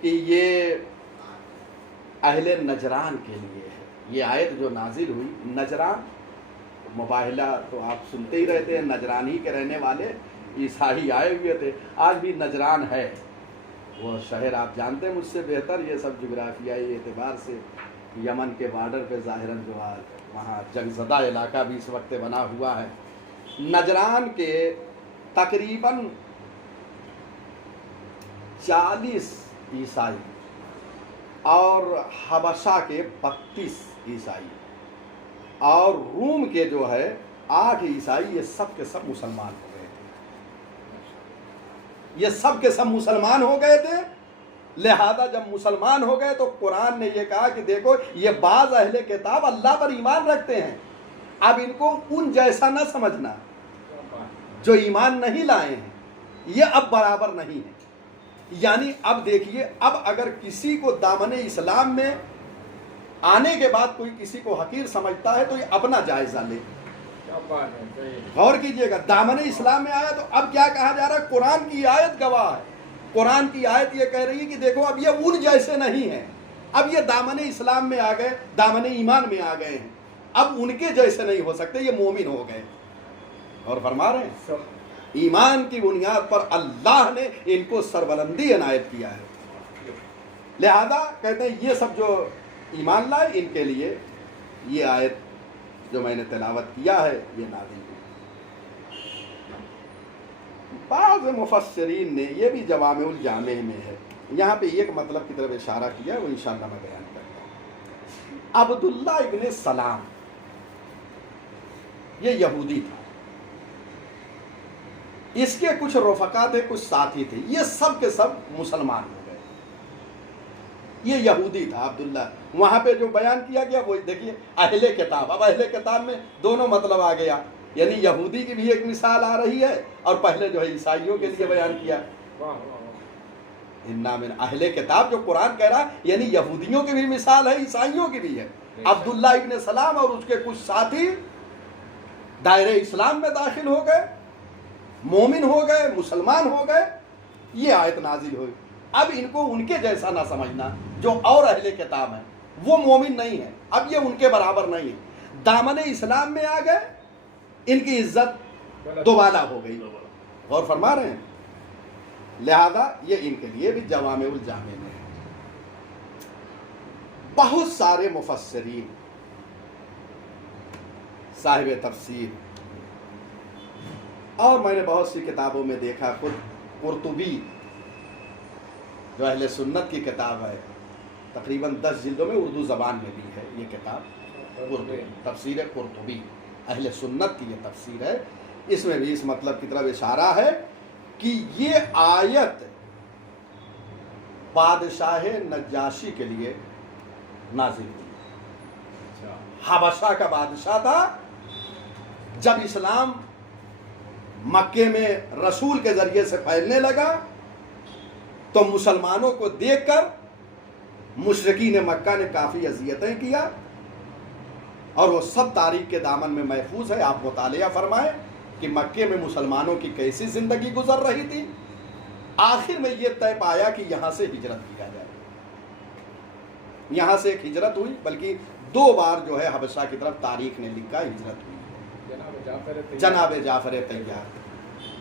کہ یہ اہل نجران کے لیے ہے۔ یہ آیت جو نازل ہوئی، نجران مباہلہ تو آپ سنتے ہی رہتے ہیں، نجران ہی کے رہنے والے عیسائی آئے ہوئے تھے، آج بھی نجران ہے وہ شہر، آپ جانتے ہیں مجھ سے بہتر یہ سب جغرافیائی اعتبار سے، یمن کے بارڈر پہ ظاہراً جو وہاں جنگ زدہ علاقہ بھی اس وقت بنا ہوا ہے۔ نجران کے تقریباً 40 عیسائی اور حبشہ کے 32 عیسائی اور روم کے جو ہے 8 عیسائی، یہ سب کے سب مسلمان ہو گئے تھے، یہ سب کے سب مسلمان ہو گئے تھے۔ لہذا جب مسلمان ہو گئے تو قرآن نے یہ کہا کہ دیکھو یہ بعض اہل کتاب اللہ پر ایمان رکھتے ہیں، اب ان کو ان جیسا نہ سمجھنا جو ایمان نہیں لائے ہیں، یہ اب برابر نہیں ہے۔ یعنی اب دیکھیے، اب اگر کسی کو دامن اسلام میں آنے کے بعد کوئی کسی کو حقیر سمجھتا ہے تو یہ اپنا جائزہ لے، غور کیجئے گا، دامن اسلام میں آیا تو اب کیا کہا جا رہا ہے؟ قرآن کی آیت گواہ ہے، قرآن کی آیت یہ کہہ رہی ہے کہ دیکھو اب یہ ان جیسے نہیں ہیں، اب یہ دامن اسلام میں آ گئے، دامن ایمان میں آ گئے ہیں، اب ان کے جیسے نہیں ہو سکتے، یہ مومن ہو گئے۔ اور فرما رہے ہیں ایمان کی بنیاد پر اللہ نے ان کو سربلندی عنایت کیا ہے۔ لہذا کہتے ہیں یہ سب جو ایمان لائے ان کے لیے یہ آیت جو میں نے تلاوت کیا ہے یہ نازل ہوئی۔ بعض مفسرین نے یہ بھی جوامع الجامع میں ہے، یہاں پہ ایک مطلب کی طرف اشارہ کیا ہے، وہ انشاءاللہ میں بیان کرتا ہوں۔ عبداللہ ابن سلام یہ یہودی تھا، اس کے کچھ رفقا تھے، کچھ ساتھی تھے، یہ سب کے سب مسلمان ہو گئے۔ یہ یہودی تھا عبداللہ، وہاں پہ جو بیان کیا گیا وہ دیکھیے اہل کتاب، اب اہل کتاب میں دونوں مطلب آ گیا، یعنی یہودی کی بھی ایک مثال آ رہی ہے اور پہلے جو ہے عیسائیوں کے لیے بیان کیا، اِنَّا مِنْ اہل کتاب جو قرآن کہہ رہا ہے یعنی یہودیوں کی بھی مثال ہے، عیسائیوں کی بھی ہے۔ عبداللہ ابن سلام اور اس کے کچھ ساتھی دائرہ اسلام میں داخل ہو گئے، مومن ہو گئے، مسلمان ہو گئے، یہ آیت نازل ہوئی۔ اب ان کو ان کے جیسا نہ سمجھنا، جو اور اہل کتاب ہیں وہ مومن نہیں ہیں، اب یہ ان کے برابر نہیں ہے، دامن اسلام میں آ گئے، ان کی عزت دوبالا ہو گئی، غور فرما رہے ہیں۔ لہذا یہ ان کے لیے بھی جوامع الجامع میں ہے۔ بہت سارے مفسرین، صاحب تفسیر، اور میں نے بہت سی کتابوں میں دیکھا، خود قرطبی جو اہل سنت کی کتاب ہے، تقریباً 10 جلدوں میں اردو زبان میں بھی ہے یہ کتاب، تفسیر قرطبی، اہل سنت کی یہ تفسیر ہے، اس میں بھی اس مطلب کی طرف اشارہ ہے کہ یہ آیت بادشاہ نجاشی کے لیے نازل ہوئی۔ حبشہ کا بادشاہ تھا، جب اسلام مکے میں رسول کے ذریعے سے پھیلنے لگا تو مسلمانوں کو دیکھ کر مشرکین مکہ نے کافی اذیتیں کیا، اور وہ سب تاریخ کے دامن میں محفوظ ہے۔ آپ مطالعہ فرمائیں کہ مکے میں مسلمانوں کی کیسی زندگی گزر رہی تھی۔ آخر میں یہ طے پایا کہ یہاں سے ہجرت کیا جائے، یہاں سے ایک ہجرت ہوئی، بلکہ 2 بار جو ہے حبشہ کی طرف تاریخ نے لکھا ہجرت ہوئی، جناب جعفر طیار،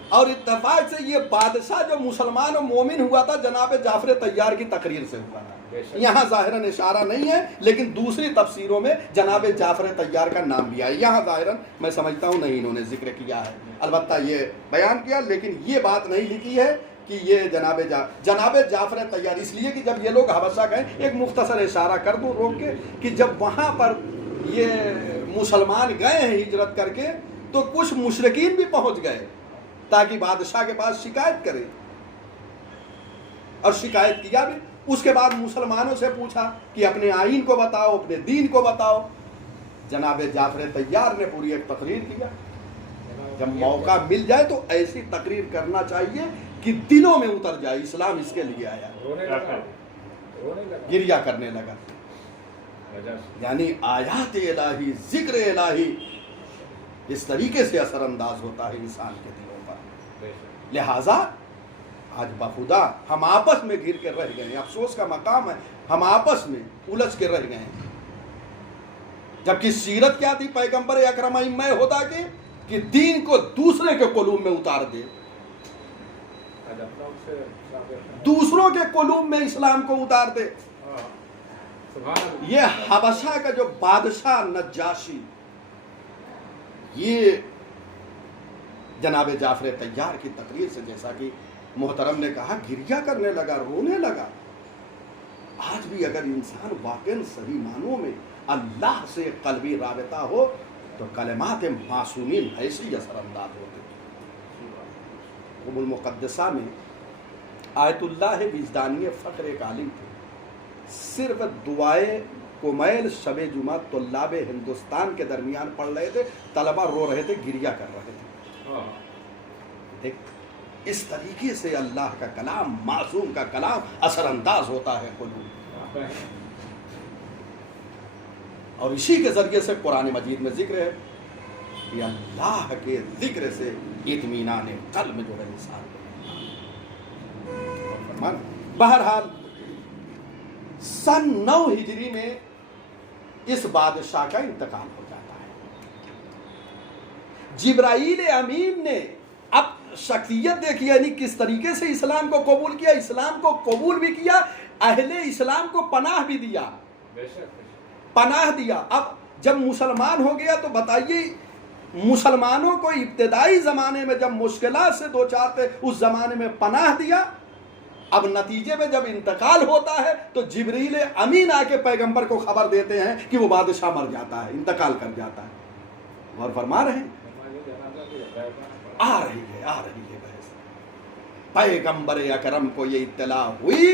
اور اتفاق سے یہ بادشاہ جو مسلمان و مومن ہوا تھا جناب جعفر طیار کی تقریر سے ہوا تھا۔ یہاں ظاہراً اشارہ نہیں ہے، لیکن دوسری تفسیروں میں جناب جعفر طیار کا نام بھی آیا، یہاں ظاہراً میں سمجھتا ہوں نہیں انہوں نے ذکر کیا ہے، البتہ یہ بیان کیا، لیکن یہ بات نہیں لکھی ہے کہ یہ جناب جعفر طیار، اس لیے کہ جب یہ لوگ حبشہ گئے، ایک مختصر اشارہ کر دوں روک کے، کہ جب وہاں پر یہ مسلمان گئے ہیں ہجرت کر کے تو کچھ مشرکین بھی پہنچ گئے تاکہ بادشاہ کے پاس شکایت کرے، اور شکایت کیا بھی۔ اس کے بعد مسلمانوں سے پوچھا کہ اپنے آئین کو بتاؤ، اپنے دین کو بتاؤ، جناب جعفر طیار نے پوری ایک تقریر کیا، جب موقع مل جائے تو ایسی تقریر کرنا چاہیے کہ دلوں میں اتر جائے اسلام اس کے لیے آیا، گریا کرنے لگا۔ یعنی آیات الہی، ذکر الہی اس طریقے سے اثر انداز ہوتا ہے انسان کے دلوں پر۔ لہٰذا آج بخدا ہم آپس میں گھر کے رہ گئے ہیں، افسوس کا مقام ہے، ہم آپس میں الجھ کے رہ گئے ہیں۔ جبکہ سیرت کیا تھی پیغمبر اکرم میں ہوتا کہ دین کو دوسرے کے قلوب میں اتار دے، دوسروں کے قلوب میں اسلام کو اتار دے۔ یہ حبشہ کا جو بادشاہ نجاشی، یہ جناب جعفر طیار کی تقریر سے جیسا کہ محترم نے کہا گریا کرنے لگا، رونے لگا۔ آج بھی اگر انسان واقعاً صحیح معنوں میں اللہ سے قلبی رابطہ ہو تو کلمات معصومین ایسے ہی اثر انداز ہوتے۔ ام المقدسہ میں آیت اللہ وجدانی فخر ایک عالم تھے، صرف دعائے کمیل شب جمعہ طلاب ہندوستان کے درمیان پڑھ رہے تھے، طلبہ رو رہے تھے، گریا کر رہے تھے۔ دیکھ اس طریقے سے اللہ کا کلام، معصوم کا کلام اثر انداز ہوتا ہے قلوب، اور اسی کے ذریعے سے قرآن مجید میں ذکر ہے کہ اللہ کے ذکر سے اطمینان قلب جو ہے انسان کو۔ بہرحال سن 9 ہجری میں اس بادشاہ کا انتقال ہو جاتا ہے۔ جبرائیل امین نے اب شخصیت دیکھی، یعنی کس طریقے سے اسلام کو قبول کیا، اسلام کو قبول بھی کیا، اہل اسلام کو پناہ بھی دیا، پناہ دیا۔ اب جب مسلمان ہو گیا تو بتائیے مسلمانوں کو ابتدائی زمانے میں جب مشکلات سے دو چار تھے اس زمانے میں پناہ دیا، اب نتیجے میں جب انتقال ہوتا ہے تو جبریل امین آ کے پیغمبر کو خبر دیتے ہیں کہ وہ بادشاہ مر جاتا ہے، انتقال کر جاتا ہے۔ اور فرما رہے ہیں آ رہی ہے بحث۔ پیغمبر اکرم کو یہ اطلاع ہوئی،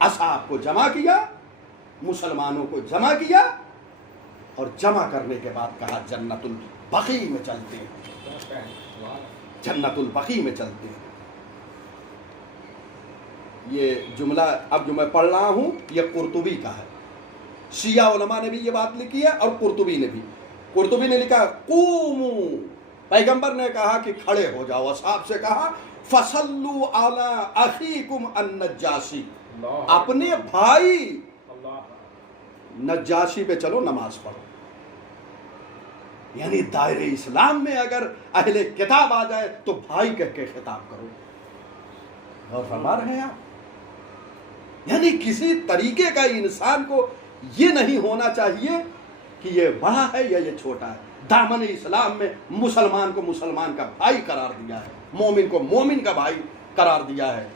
اصحاب کو جمع کیا، مسلمانوں کو جمع کیا، اور جمع کرنے کے بعد کہا جنت البقیع میں چلتے ہیں، جنت البقیع میں چلتے ہیں۔ یہ جملہ اب جو میں پڑھ رہا ہوں یہ قرطبی کا ہے، شیعہ علماء نے بھی یہ بات لکھی ہے اور قرطبی نے بھی۔ قرطبی نے لکھا قومو، پیغمبر نے کہا کہ کھڑے ہو جاؤ، اصحاب سے کہا فصلوا علی اخیکم النجاشی، اپنے بھائی نجاشی پہ چلو نماز پڑھو۔ یعنی دائرے اسلام میں اگر اہل کتاب آ جائے تو بھائی کہہ کے خطاب کرو۔ اور فرما رہے ہیں آپ، یعنی کسی طریقے کا انسان کو یہ نہیں ہونا چاہیے کہ یہ بڑا ہے یا یہ چھوٹا ہے۔ دامن اسلام میں مسلمان کو مسلمان کا بھائی قرار دیا ہے، مومن کو مومن کا بھائی قرار دیا ہے۔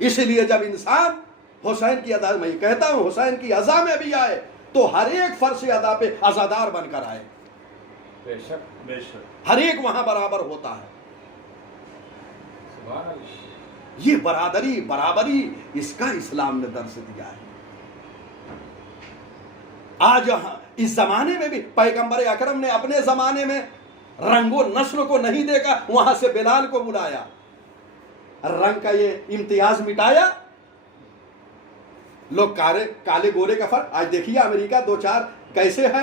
اس لیے جب انسان حسین کی ادا، میں کہتا ہوں حسین کی ازا میں بھی آئے تو ہر ایک فرض ادا پہ عزادار بن کر آئے، بے شک ہر ایک وہاں برابر ہوتا ہے۔ یہ برادری برابری اس کا اسلام نے درس دیا ہے۔ آج اس زمانے میں بھی پیغمبر اکرم نے اپنے زمانے میں رنگ و نسل کو نہیں دیکھا، وہاں سے بلال کو بلایا، رنگ کا یہ امتیاز مٹایا۔ لوگ کالے گورے کا فرق، آج دیکھیے امریکہ 2-4 کیسے ہے،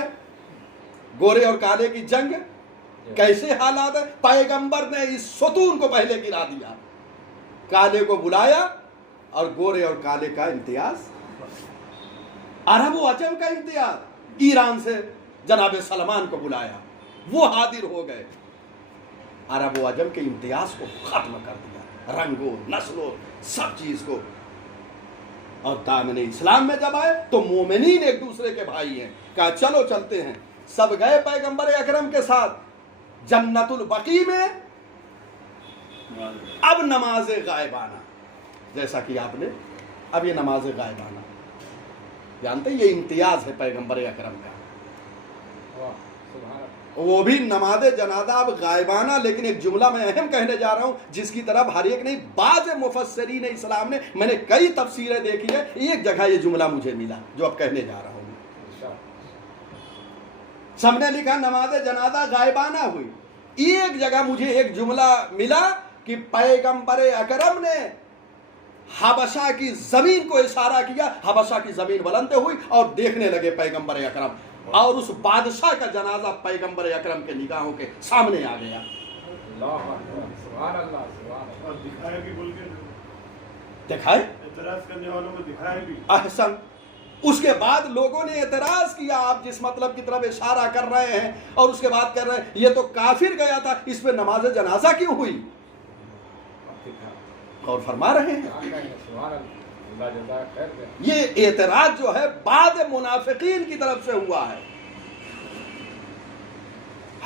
گورے اور کالے کی جنگ کیسے حالات ہے۔ پیغمبر نے اس ستون کو پہلے گرا دیا، کالے کو بلایا اور گورے اور کالے کا امتیاز، عرب و عجم کا امتیاز، ایران سے جناب سلمان کو بلایا، وہ حاضر ہو گئے، عرب و عجم کے امتیاز کو ختم کر دیا، رنگ و نسل و سب چیز کو۔ اور دامن اسلام میں جب آئے تو مومنین ایک دوسرے کے بھائی ہیں، کہا چلو چلتے ہیں۔ سب گئے پیغمبر اکرم کے ساتھ جنت البقیع میں۔ اب نماز غائبانہ، جیسا کہ آپ نے اب یہ نماز غائبانہ جانتے ہیں، یہ امتیاز ہے پیغمبر اکرم کا، وہ بھی نماز جنازہ اب غائبانہ۔ لیکن ایک جملہ میں اہم کہنے جا رہا ہوں جس کی طرف ہر ایک نہیں، بعض مفسرین اسلام نے، میں نے کئی تفسیریں دیکھی ہے، ایک جگہ یہ جملہ مجھے ملا جو اب کہنے جا رہا ہوں۔ سب نے لکھا نماز جنازہ غائبانہ ہوئی. ایک جگہ مجھے ایک جملہ ملا کہ پیغمبر اکرم نے حبشہ کی زمین کو اشارہ کیا, حبشہ کی زمین بلند ہوئی اور دیکھنے لگے پیغمبر اکرم, اور اس بادشاہ کا جنازہ پیغمبر اکرم کے نگاہوں کے سامنے آ گیا. دکھائے اعتراض کرنے والوں کو دکھائے بھی. احسن. اس کے بعد لوگوں نے اعتراض کیا, آپ جس مطلب کی طرف اشارہ کر رہے ہیں اور اس کے بعد کر رہے ہیں یہ تو کافر گیا تھا, اس پہ نماز جنازہ کیوں ہوئی؟ اور فرما رہے ہیں یہ اعتراض جو ہے بعد منافقین کی طرف سے ہوا ہے.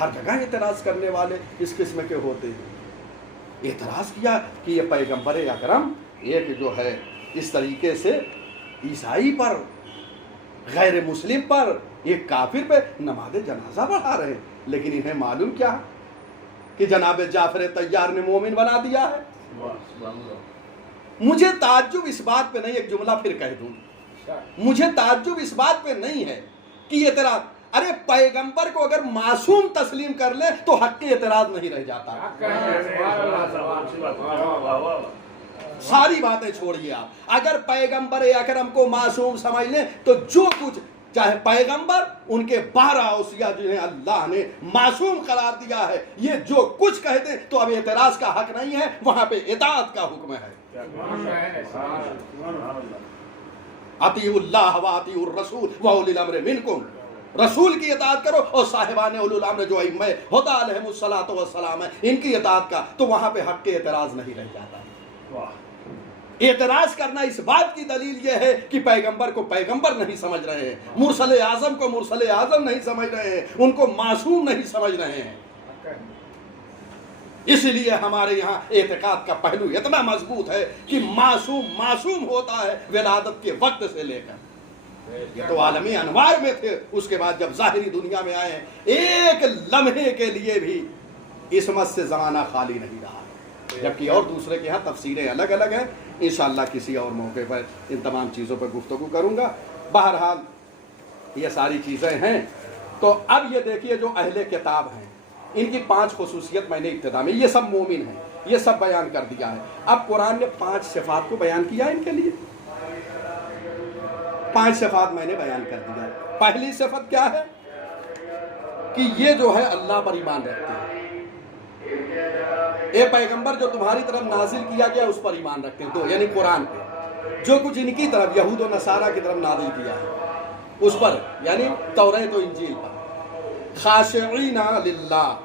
ہر جگہ اعتراض کرنے والے اس قسم کے ہوتے ہیں. اعتراض کیا کہ یہ پیغمبر اکرم ایک جو ہے اس طریقے سے عیسائی پر, غیر مسلم پر, ایک کافر پہ نماز جنازہ بڑھا رہے ہیں, لیکن انہیں معلوم کیا کہ جناب جعفر طیار نے مومن بنا دیا ہے. مجھے تعجب اس بات پہ نہیں, ایک جملہ پھر کہہ دوں, مجھے تعجب اس بات پہ نہیں ہے کہ یہ اعتراض, ارے پیغمبر کو اگر معصوم تسلیم کر لے تو حق کی اعتراض نہیں رہ جاتا. ساری باتیں چھوڑیے آپ, اگر پیغمبر اکرم کو معصوم سمجھ لیں تو جو کچھ چاہے پیغمبر, ان کے 12 اوصیاء جنہیں اللہ نے معصوم قرار دیا ہے, یہ جو کچھ کہتے تو اب اعتراض کا حق نہیں ہے, وہاں پہ اطاعت کا حکم ہے. اطیعوا اللہ واطیعوا الرسول واولی الامر منکم, رسول کی اطاعت کرو اور صاحبان اولو الامر جو ائمہ ہدی علیہم الصلاۃ والسلام ہے ان کی اطاعت کا, تو وہاں پہ حق اعتراض نہیں رہ جاتا. اعتراض کرنا اس بات کی دلیل یہ ہے کہ پیغمبر کو پیغمبر نہیں سمجھ رہے ہیں, مرسل اعظم کو مرسل اعظم نہیں سمجھ رہے ہیں, ان کو معصوم نہیں سمجھ رہے ہیں. اس لیے ہمارے یہاں اعتقاد کا پہلو اتنا مضبوط ہے کہ معصوم ہوتا ہے ولادت کے وقت سے لے کر. یہ تو عالمی انوار میں تھے, اس کے بعد جب ظاہری دنیا میں آئے ہیں ایک لمحے کے لیے بھی عصمت سے زمانہ خالی نہیں رہا, جبکہ اور دوسرے کے ہاں تفسیریں الگ الگ ہیں. انشاءاللہ کسی اور موقع پر ان تمام چیزوں پر گفتگو کروں گا. بہرحال یہ ساری چیزیں ہیں. تو اب یہ دیکھیے جو اہل کتاب ہیں ان کی 5 خصوصیت میں نے ابتدا میں, یہ سب مومن ہیں, یہ سب بیان کر دیا ہے. اب قرآن نے 5 صفات کو بیان کیا ان کے لیے, 5 صفات میں نے بیان کر دیا ہے. پہلی صفت کیا ہے کہ یہ جو ہے اللہ پر ایمان رکھتے ہیں. اے پیغمبر جو تمہاری طرف نازل کیا گیا اس پر ایمان رکھتے ہیں. تو یعنی قرآن پہ جو کچھ ان کی طرف یہود و نصارہ کی طرف نازل کیا ہے اس پر, یعنی توریت و انجیل پر. خاشعین للہ,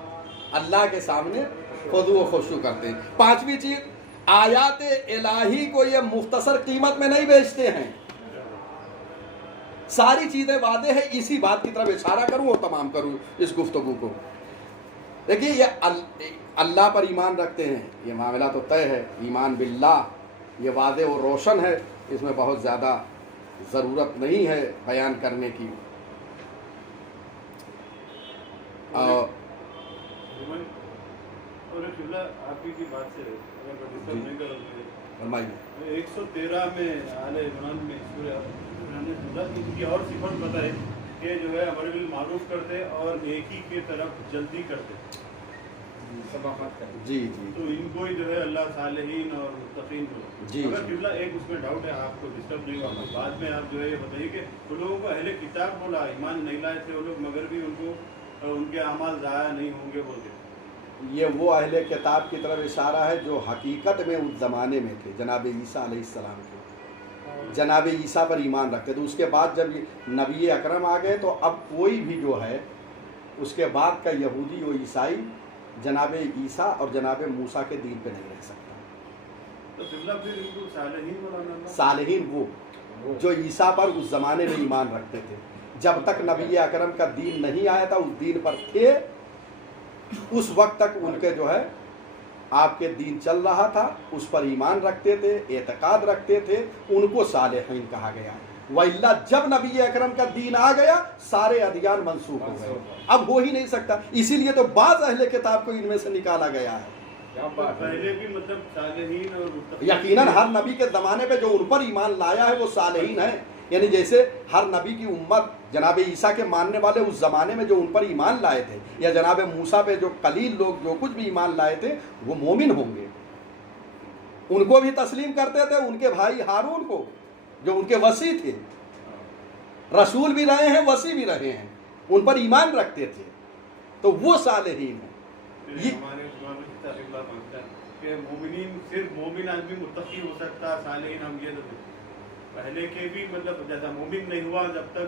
اللہ کے سامنے خضوع و خشوع کرتے ہیں. 5ویں چیز, آیات الہی کو یہ مختصر قیمت میں نہیں بیچتے ہیں, ساری چیزیں واضح ہے. اسی بات کی طرف اشارہ کروں اور تمام کروں اس گفتگو کو. دیکھیے یہ اللہ پر ایمان رکھتے ہیں, یہ معاملہ تو طے ہے. ایمان باللہ یہ واضح اور روشن ہے, اس میں بہت زیادہ ضرورت نہیں ہے بیان کرنے کی. اور آپ کی بات سے فرمائیے 113 میں آل عمران میں ان کی اور صفت بتائے کہ جو ہے امر بالمعروف کرتے اور نیکی کی طرف جلدی کرتے, سباقت کرتے. جی جی, تو ان کو جو ہے اللہ صالحین اور متقین کو. جی اگر قبلہ ایک اس میں ڈاؤٹ ہے, آپ کو ڈسٹرب نہیں ہوگا, بعد میں آپ جو ہے یہ بتائیے کہ ان لوگوں کو اہل کتاب بولا, ایمان نہیں لائے تھے وہ لوگ, مگر بھی ان کو ان کے اعمال ضائع نہیں ہوں گے بولتے. یہ وہ اہل کتاب کی طرف اشارہ ہے جو حقیقت میں اس زمانے میں تھے, جناب عیسیٰ علیہ السلام کے. جناب عیسیٰ پر ایمان رکھتے تھے. اس کے بعد جب نبی اکرم آ گئے تو اب کوئی بھی جو ہے اس کے بعد کا یہودی و عیسائی جناب عیسیٰ اور جناب موسیٰ کے دین پہ نہیں رہ سکتا. تو پھر ان کو صالحین بولا. صالحین وہ جو عیسیٰ پر اس زمانے میں ایمان رکھتے تھے. جب تک نبی اکرم کا دین نہیں آیا تھا اس دین پر تھے, اس وقت تک ان کے جو ہے آپ کے دین چل رہا تھا, اس پر ایمان رکھتے تھے, اعتقاد رکھتے تھے, ان کو صالحین کہا گیا. وَإِلَّا جب نبی اکرم کا دین آ گیا سارے ادیان منسوخ ہو گئے, اب ہو ہی نہیں سکتا. اسی لیے تو بعض اہل کتاب کو ان میں سے نکالا گیا ہے. پہلے بھی مطلب صالحین اور یقیناً ہر نبی کے زمانے پہ جو ان پر ایمان لایا ہے وہ صالحین ہیں, یعنی جیسے ہر نبی کی امت جناب عیسیٰ کے ماننے والے اس زمانے میں جو ان پر ایمان لائے تھے، یا جناب موسیٰ پہ جو قلیل لوگ جو کچھ بھی ایمان لائے تھے وہ مومن ہوں گے، ان کو بھی تسلیم کرتے تھے، ان کے بھائی ہارون کو جو ان کے وصی تھے، رسول بھی رہے ہیں وصی بھی رہے ہیں، ان پر ایمان رکھتے تھے، تو وہ صالحین ہیں۔ ہمارے قرآن میں تعلیم مانگتا ہے کہ مومنین صرف مومن آدمی متقی ہو سکتا ہے، صالحین ہم یہ تو پہلے کے بھی مطلب جیسا مومن نہیں ہوا جب تک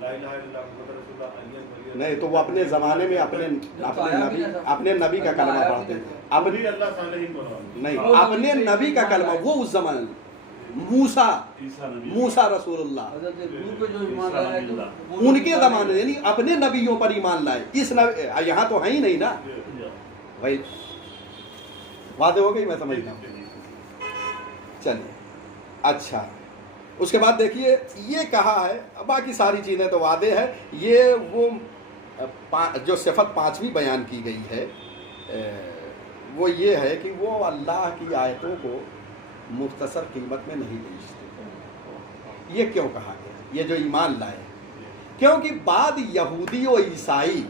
لا الہ الا اللہ محمد رسول اللہ علیہ نہیں تو وہ اپنے زمانے میں اپنے نبی کا کلمہ پڑھتے تھے، ابھی اللہ صالحین بنا نہیں اپنے نبی کا کلمہ، وہ اس زمانے موسیٰ رسول اللہ ان کے زمانے، یعنی اپنے نبیوں پر ایمان لائے، اس یہاں تو ہے ہی نہیں نا بھائی، واضح ہو گئی، میں سمجھتا ہوں۔ چلیے اچھا، اس کے بعد دیکھیے یہ کہا ہے، باقی ساری چیزیں تو واضح ہے، یہ وہ جو صفت پانچویں بیان کی گئی ہے وہ یہ ہے کہ وہ اللہ کی آیتوں کو مختصر قیمت میں نہیں بیچتے۔ یہ کیوں کہا گیا؟ یہ جو ایمان لائے، کیونکہ بعد یہودی و عیسائی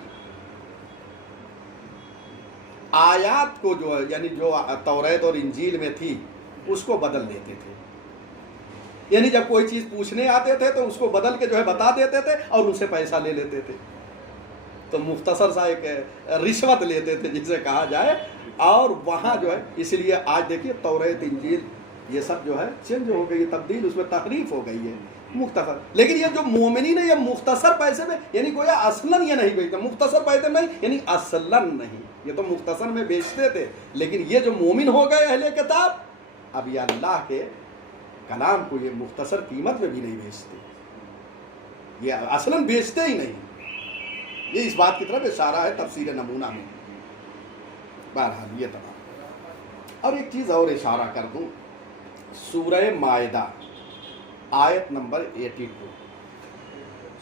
آیات کو جو یعنی جو توریت اور انجیل میں تھی اس کو بدل دیتے تھے، یعنی جب کوئی چیز پوچھنے آتے تھے تو اس کو بدل کے جو ہے بتا دیتے تھے اور ان سے پیسہ لے لیتے تھے، تو مختصر سا ایک رشوت لیتے تھے جسے کہا جائے، اور وہاں جو ہے اس لیے آج دیکھیے توریت انجیل یہ سب جو ہے چینج ہو گئی، تبدیل اس میں تحریف ہو گئی ہے مختصر، لیکن یہ جو مومنین ہے یہ مختصر پیسے میں، یعنی گویا اصلاً یہ نہیں بیچتے، مختصر پیسے میں یعنی اصلاً نہیں، یہ تو مختصر میں بیچتے تھے، لیکن یہ جو مومن ہو گئے اہل کتاب اب یہ اللہ کے کلام کو یہ مختصر قیمت میں بھی نہیں بیچتے، یہ اصلاً بیچتے ہی نہیں، یہ اس بات کی طرف اشارہ ہے تفسیر نمونہ میں۔ بہرحال یہ تمام، اور ایک چیز اور اشارہ کر دوں، سورہ مائدہ آیت نمبر 82،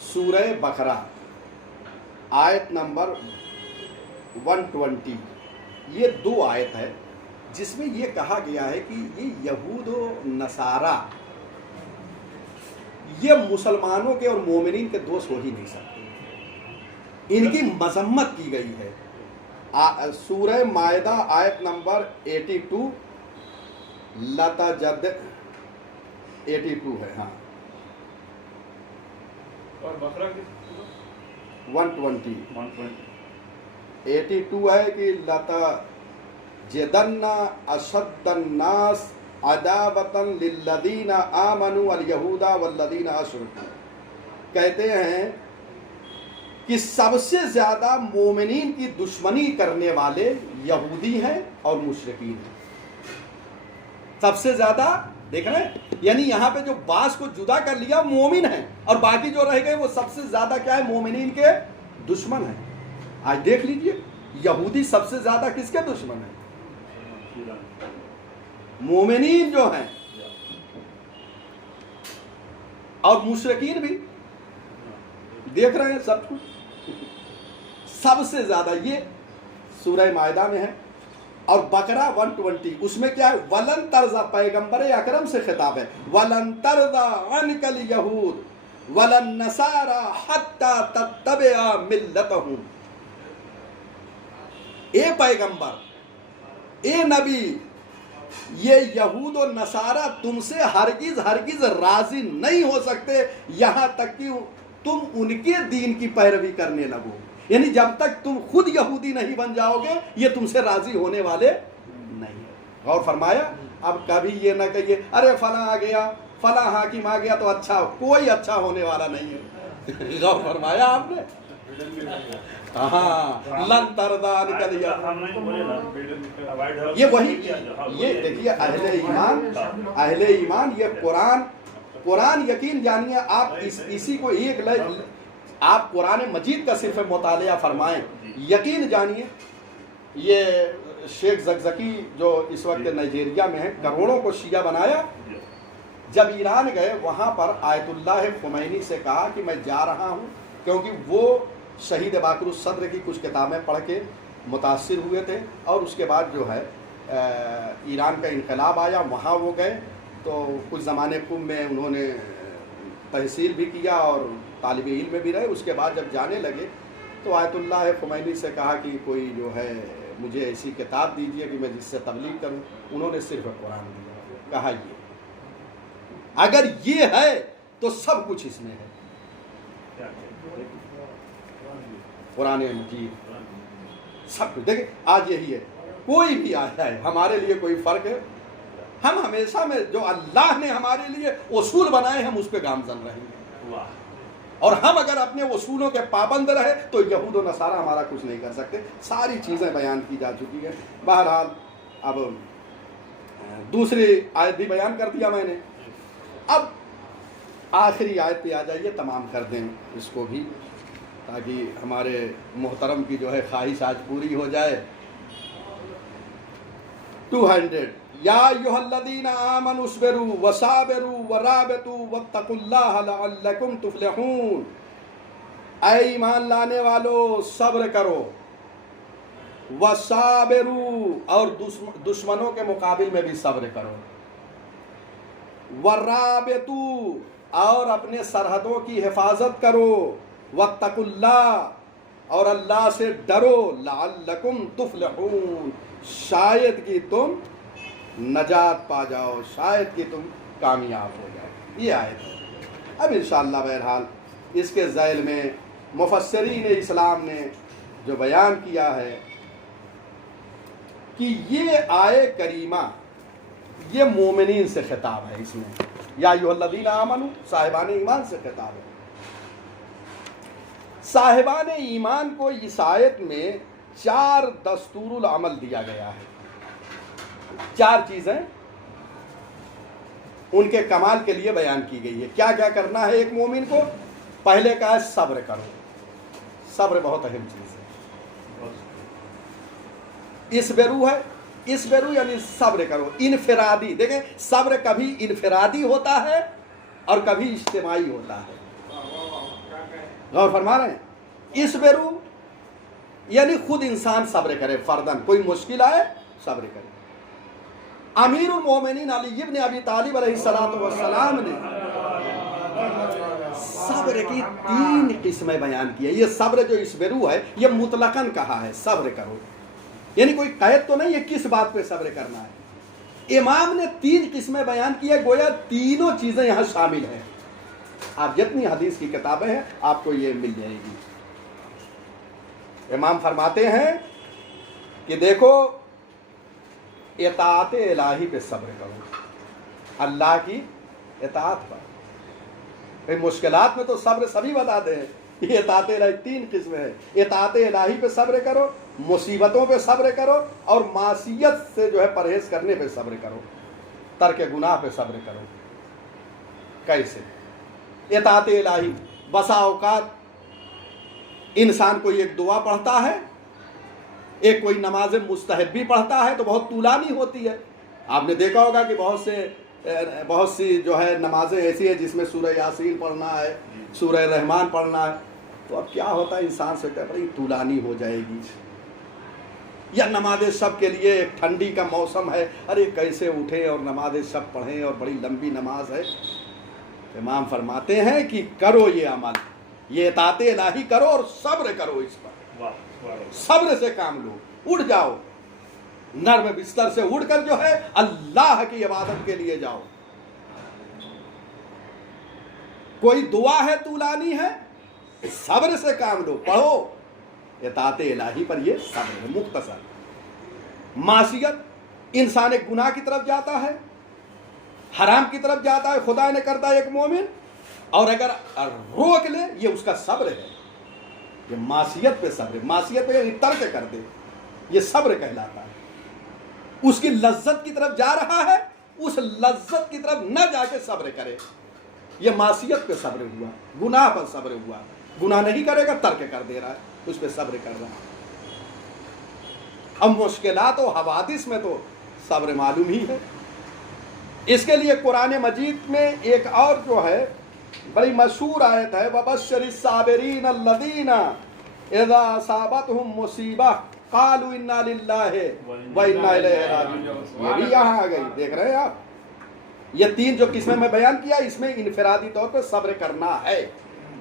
سورہ بقرہ آیت نمبر 120، یہ دو آیت ہے جس میں یہ کہا گیا ہے کہ یہ یہود و نصارہ یہ مسلمانوں کے اور مومنین کے دوست ہو ہی نہیں سکتے، ان کی مذمت کی گئی ہے۔ سورہ مائدہ آیت نمبر 82 لتجد 82 ہے، ہاں، اور بقرہ کی 120 82 ہے کہ لتجدن اشد الناس عداوۃ للذین آمنوا الیہود والذین اشرکوا، کہتے ہیں کہ سب سے زیادہ مومنین کی دشمنی کرنے والے یہودی ہیں اور مشرکین ہیں، سب سے زیادہ، دیکھ رہے ہیں، یعنی یہاں پہ جو بعض کو جدا کر لیا مومن ہیں، اور باقی جو رہ گئے وہ سب سے زیادہ کیا ہے؟ مومنین کے دشمن ہیں۔ آج دیکھ لیجئے یہودی سب سے زیادہ کس کے دشمن ہیں؟ مومنین جو ہیں، اور مشرکین بھی دیکھ رہے ہیں سب کچھ، سب سے زیادہ یہ سورہ مائدہ میں ہے۔ اور بقرہ 120 اس میں کیا ہے؟ وَلَن تَرْضَىٰ، پیغمبر اکرم سے خطاب ہے، وَلَن تَرْضَىٰ عَنْكَ الْيَهُودُ وَلَا النَّصَارَىٰ حَتَّىٰ تَتَّبِعَ مِلَّتَهُمْ، اے پیغمبر، اے نبی، یہ یہود و نصارہ تم سے ہرگز راضی نہیں ہو سکتے یہاں تک کہ تم ان کے دین کی پیروی کرنے لگو، یعنی جب تک تم خود یہودی نہیں بن جاؤ گے یہ تم سے راضی ہونے والے نہیں ہیں۔ غور فرمایا، اب کبھی یہ نہ کہیے ارے فلاں آ گیا، فلاں حاکم آ گیا تو اچھا، کوئی اچھا ہونے والا نہیں ہے۔ غور فرمایا آپ نے؟ ہاں، لن ترضیٰ عنک الیہود، یہ وہی، یہ دیکھیے اہل ایمان یہ قرآن یقین جانیے آپ، اسی کو ایک آپ قرآن مجید کا صرف مطالعہ فرمائیں، یقین جانیے یہ شیخ زکزکی جو اس وقت نائجیریا میں ہے، کروڑوں کو شیعہ بنایا، جب ایران گئے وہاں پر آیت اللہ خمینی سے کہا کہ میں جا رہا ہوں، کیونکہ وہ شہید باقر الصدر کی کچھ کتابیں پڑھ کے متاثر ہوئے تھے، اور اس کے بعد جو ہے ایران کا انقلاب آیا، وہاں وہ گئے تو کچھ زمانے کم میں انہوں نے تحصیل بھی کیا اور طالب علم میں بھی رہے. اس کے بعد جب جانے لگے تو آیت اللہ خمینی سے کہا کہ کوئی جو ہے مجھے ایسی کتاب دیجیے کہ میں جس سے تبلیغ کروں. انہوں نے صرف قرآن دیا. کہا یہ اگر یہ ہے تو سب کچھ اس میں ہے. قرآن مجید سب کچھ. دیکھیں آج یہی ہے, کوئی بھی آیا ہے ہمارے لیے کوئی فرق ہے. ہم ہمیشہ میں جو اللہ نے ہمارے لیے اصول بنائے ہم اس پہ گامزن رہیں گے, اور ہم اگر اپنے اصولوں کے پابند رہے تو یہود و نصارہ ہمارا کچھ نہیں کر سکتے. ساری چیزیں بیان کی جا چکی ہیں. بہرحال اب دوسری آیت بھی بیان کر دیا میں نے. اب آخری آیت پہ آ جائیے, تمام کر دیں اس کو بھی تاکہ ہمارے محترم کی جو ہے خواہش آج پوری ہو جائے. 200 یا ایھا الذین آمنوا اصبروا وصابروا ورابطوا واتقوا اللہ لعلکم تفلحون. اے ایمان لانے والو صبر کرو, وصابروا اور دشمنوں کے مقابل میں بھی صبر کرو, ورابطوا اور اپنے سرحدوں کی حفاظت کرو, واتقوا اللہ اور اللہ سے ڈرو, لعلکم تفلحون شاید کہ تم نجات پا جاؤ, شاید کہ تم کامیاب ہو جاؤ. یہ آیت ہے. اب انشاءاللہ بہرحال اس کے ذیل میں مفسرین اسلام نے جو بیان کیا ہے کہ یہ آیے کریمہ یہ مومنین سے خطاب ہے. اس میں یا ایھا الذین آمنوا صاحبان ایمان سے خطاب ہے. صاحبان ایمان کو اس آیت میں 4 دستور العمل دیا گیا ہے. 4 چیزیں ان کے کمال کے لیے بیان کی گئی ہے. کیا کیا کرنا ہے ایک مومن کو؟ پہلے کہا ہے صبر کرو. صبر بہت اہم چیز ہے. اسبرو ہے, اسبرو یعنی صبر کرو. انفرادی, دیکھیں صبر کبھی انفرادی ہوتا ہے اور کبھی اجتماعی ہوتا ہے. غور فرما رہے ہیں؟ اسبرو یعنی خود انسان صبر کرے, فردن کوئی مشکل آئے صبر کرے. امیر المومنین علی ابن ابی طالب علیہ السلام نے صبر کی 3 قسمیں بیان کی ہے. یہ صبر جو اسبرو ہے یہ مطلقاً کہا ہے صبر کرو, یعنی کوئی قید تو نہیں ہے کس بات پہ صبر کرنا ہے. امام نے 3 قسمیں بیان کی ہے, گویا تینوں چیزیں یہاں شامل ہیں. آپ جتنی حدیث کی کتابیں ہیں آپ کو یہ مل جائے گی. امام فرماتے ہیں کہ دیکھو اطاعت الہی پہ صبر کرو, اللہ کی اطاعت پر. مشکلات میں تو صبر سبھی بتاتے ہیں. یہ اطاعت الہی 3 قسمیں ہیں. اطاعت الہی پہ صبر کرو, مصیبتوں پہ صبر کرو, اور معصیت سے جو ہے پرہیز کرنے پہ صبر کرو, ترک گناہ پہ صبر کرو. کیسے اطاعت الہی؟ بسا اوقات انسان کوئی ایک دعا پڑھتا ہے, ایک کوئی نماز مستحب بھی پڑھتا ہے تو بہت طولانی ہوتی ہے. آپ نے دیکھا ہوگا کہ بہت سی جو ہے نمازیں ایسی ہیں جس میں سورہ یاسین پڑھنا ہے, سورہ رحمان پڑھنا ہے, تو اب کیا ہوتا ہے انسان سے کہتا ہے طولانی ہو جائے گی. یا نماز شب کے لیے ایک ٹھنڈی کا موسم ہے, ارے کیسے اٹھیں اور نماز شب پڑھیں اور بڑی لمبی نماز ہے. امام فرماتے ہیں کہ کرو یہ عمل, یہ اطاعت الہی کرو اور صبر کرو اس پر. صبر سے کام لو, اٹھ جاؤ, نرم بستر سے اٹھ کر جو ہے اللہ کی عبادت کے لیے جاؤ. کوئی دعا ہے طولانی ہے, صبر سے کام لو, پڑھو. اطاعت الہی پر یہ صبر ہے مختصر. معصیت, انسان ایک گناہ کی طرف جاتا ہے, حرام کی طرف جاتا ہے, خدا نے کرتا ہے ایک مومن, اور اگر روک لے یہ اس کا صبر ہے. یہ معصیت پہ صبر, معصیت پہ ترک کر دے, یہ صبر کہلاتا ہے. اس کی لذت کی طرف جا رہا ہے, اس لذت کی طرف نہ جا کے صبر کرے, یہ معصیت پہ صبر ہوا, گناہ پر صبر ہوا. گناہ نہیں کرے گا, ترک کر دے رہا ہے, اس پہ صبر کر رہا ہے. اب مشکلات و حوادث میں تو صبر معلوم ہی ہے. اس کے لیے قرآن مجید میں ایک اور جو ہے بڑی مشہور آیت ہے, وَبَشِّرِ الصَّابِرِينَ الَّذِينَ إِذَا أَصَابَتْهُمْ مُصِیبَةٌ قَالُوا إِنَّا لِلَّهِ وَإِنَّا إِلَیْهِ رَاجِعُونَ. یہ بھی یہاں آ گئی, دیکھ رہے ہیں آپ. یہ تین جو قسمیں میں بیان کیا اس میں انفرادی طور پہ صبر کرنا ہے.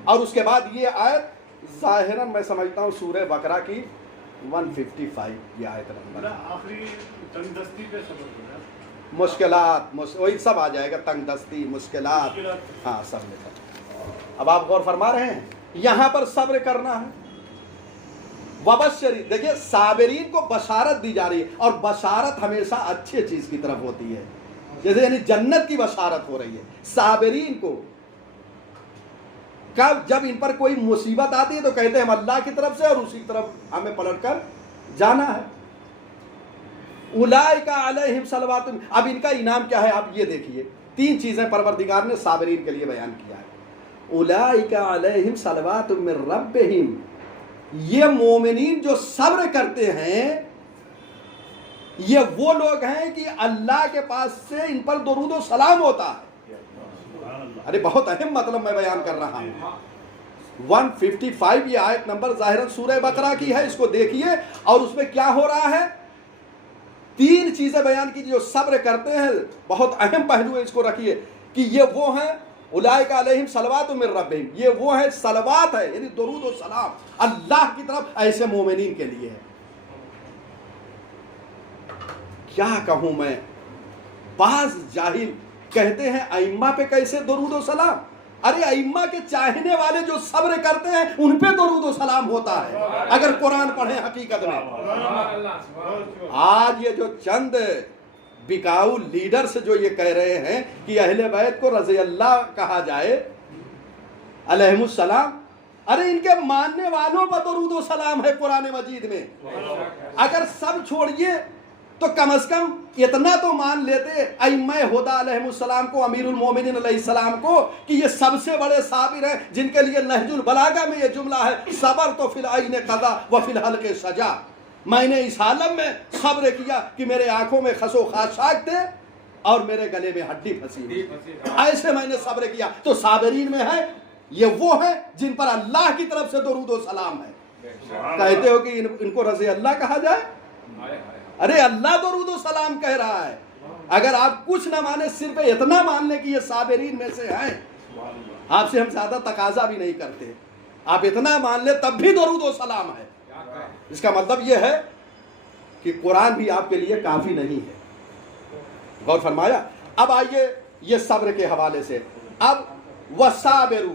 اور اس کے بعد یہ آیت ظاہراً میں سمجھتا ہوں سورہ بقرہ کی 155 یہ آیت نمبر آخری تنگ دستی پہ صبر کرنا، مشکلات وہی سب آ جائے گا، تنگ دستی، مشکلات، ہاں سب میں. اب آپ غور فرما رہے ہیں یہاں پر صبر کرنا ہے. وبشری، دیکھیے صابرین کو بشارت دی جا رہی ہے، اور بشارت ہمیشہ اچھی چیز کی طرف ہوتی ہے. جیسے یعنی جنت کی بشارت ہو رہی ہے صابرین کو. کب؟ جب ان پر کوئی مصیبت آتی ہے تو کہتے ہیں ہم اللہ کی طرف سے اور اسی کی طرف ہمیں پلٹ کر جانا ہے. اولئک علیہم صلوات. اب ان کا انعام کیا ہے آپ یہ دیکھیے، تین چیزیں پروردگار نے صابرین کے لیے بیان کیا ہے. اولئک علیہم صلوات من ربہم، یہ مومنین جو صبر کرتے ہیں یہ وہ لوگ ہیں کہ اللہ کے پاس سے ان پر درود و سلام ہوتا ہے. ارے بہت اہم مطلب میں بیان کر رہا ہوں. 155 یہ آیت نمبر ظاہراً سورہ بقرہ کی ہے، اس کو دیکھیے. اور اس میں کیا ہو رہا ہے؟ تین چیزیں بیان کی جو صبر کرتے ہیں، بہت اہم پہلو ہے، اس کو رکھیے کہ یہ وہ ہیں اولئک علیہم صلوات من ربہم، یہ وہ ہیں صلوات ہے یعنی درود و سلام اللہ کی طرف ایسے مومنین کے لیے ہے. کیا کہوں میں، بعض جاہل کہتے ہیں ائمہ پہ کیسے درود و سلام؟ ارے ائمہ کے چاہنے والے جو صبر کرتے ہیں ان پہ درود و سلام ہوتا ہے اگر قرآن پڑھیں. حقیقت میں آج یہ جو چند بکاؤ لیڈرز جو یہ کہہ رہے ہیں کہ اہل بیت کو رضی اللہ کہا جائے علیہم السلام، ارے ان کے ماننے والوں پر درود و سلام ہے قرآن مجید میں. اگر سب چھوڑیے تو کم از کم اتنا تو مان لیتے ائمہ ہدیٰ علیہم السلام کو، امیر المومنین علیہ السلام کو، کہ یہ سب سے بڑے صابر ہیں جن کے لیے نہج البلاغہ میں یہ جملہ ہے صبر تو فی العین قضا و فی الحلق سجا. میں نے اس عالم میں صبر کیا کہ میرے آنکھوں میں خس و خاشاک تھے اور میرے گلے میں ہڈی پھنسی ہوئی، ایسے میں نے صبر کیا. تو صابرین میں ہے یہ وہ ہیں جن پر اللہ کی طرف سے درود و سلام ہے. کہتے ہو کہ ان کو رضی اللہ کہا جائے؟ ارے اللہ درود و سلام کہہ رہا ہے. اگر آپ کچھ نہ مانے، صرف اتنا مان لیں کہ یہ صابرین میں سے ہیں، آپ سے ہم زیادہ تقاضا بھی نہیں کرتے، آپ اتنا مان لیں تب بھی درود و سلام ہے. اس کا مطلب یہ ہے کہ قرآن بھی آپ کے لیے کافی نہیں ہے. غور فرمایا. اب آئیے یہ صبر کے حوالے سے. اب وَصَابِرُ،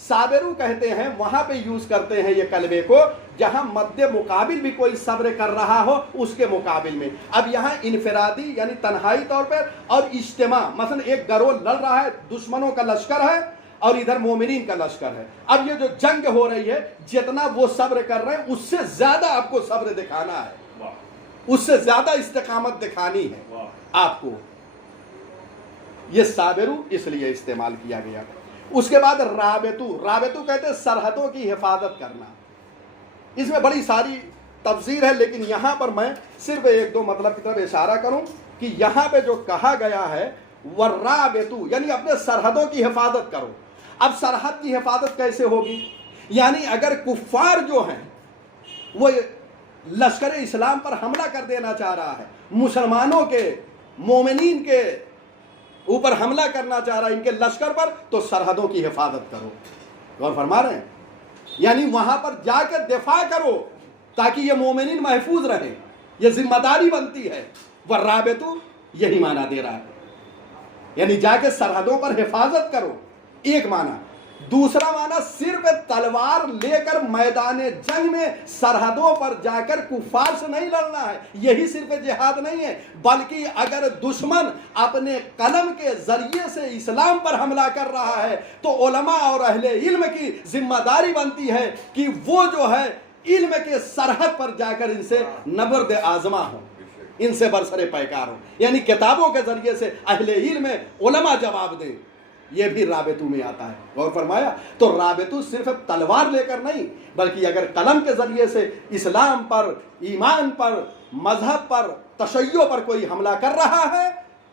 صابرو کہتے ہیں، وہاں پہ یوز کرتے ہیں یہ کلمے کو جہاں مد مقابل بھی کوئی صبر کر رہا ہو اس کے مقابل میں. اب یہاں انفرادی یعنی تنہائی طور پر اور اجتماع، مثلا ایک گروہ لڑ رہا ہے، دشمنوں کا لشکر ہے اور ادھر مومنین کا لشکر ہے. اب یہ جو جنگ ہو رہی ہے جتنا وہ صبر کر رہے ہیں اس سے زیادہ آپ کو صبر دکھانا ہے، اس سے زیادہ استقامت دکھانی ہے آپ کو. یہ صابرو اس لیے استعمال کیا گیا. اس کے بعد رابطو کہتے ہیں سرحدوں کی حفاظت کرنا. اس میں بڑی ساری تفسیر ہے لیکن یہاں پر میں صرف ایک دو مطلب کی طرف اشارہ کروں کہ یہاں پہ جو کہا گیا ہے ورابطو یعنی اپنے سرحدوں کی حفاظت کرو. اب سرحد کی حفاظت کیسے ہوگی؟ یعنی اگر کفار جو ہیں وہ لشکر اسلام پر حملہ کر دینا چاہ رہا ہے، مسلمانوں کے مومنین کے اوپر حملہ کرنا چاہ رہا ہے ان کے لشکر پر، تو سرحدوں کی حفاظت کرو. غور فرما رہے ہیں؟ یعنی وہاں پر جا کے دفاع کرو تاکہ یہ مومنین محفوظ رہیں، یہ ذمہ داری بنتی ہے. ورابطو یہی معنی دے رہا ہے، یعنی جا کے سرحدوں پر حفاظت کرو، ایک معنی. دوسرا معنی صرف تلوار لے کر میدان جنگ میں سرحدوں پر جا کر کفار سے نہیں لڑنا ہے، یہی صرف جہاد نہیں ہے، بلکہ اگر دشمن اپنے قلم کے ذریعے سے اسلام پر حملہ کر رہا ہے تو علماء اور اہل علم کی ذمہ داری بنتی ہے کہ وہ جو ہے علم کے سرحد پر جا کر ان سے نبرد آزما ہو، ان سے برسر پیکار ہو. یعنی کتابوں کے ذریعے سے اہل علم علماء جواب دیں. یہ بھی رابطو میں آتا ہے. غور فرمایا؟ تو رابطو صرف تلوار لے کر نہیں بلکہ اگر قلم کے ذریعے سے اسلام پر، ایمان پر، مذہب پر، تشیع پر کوئی حملہ کر رہا ہے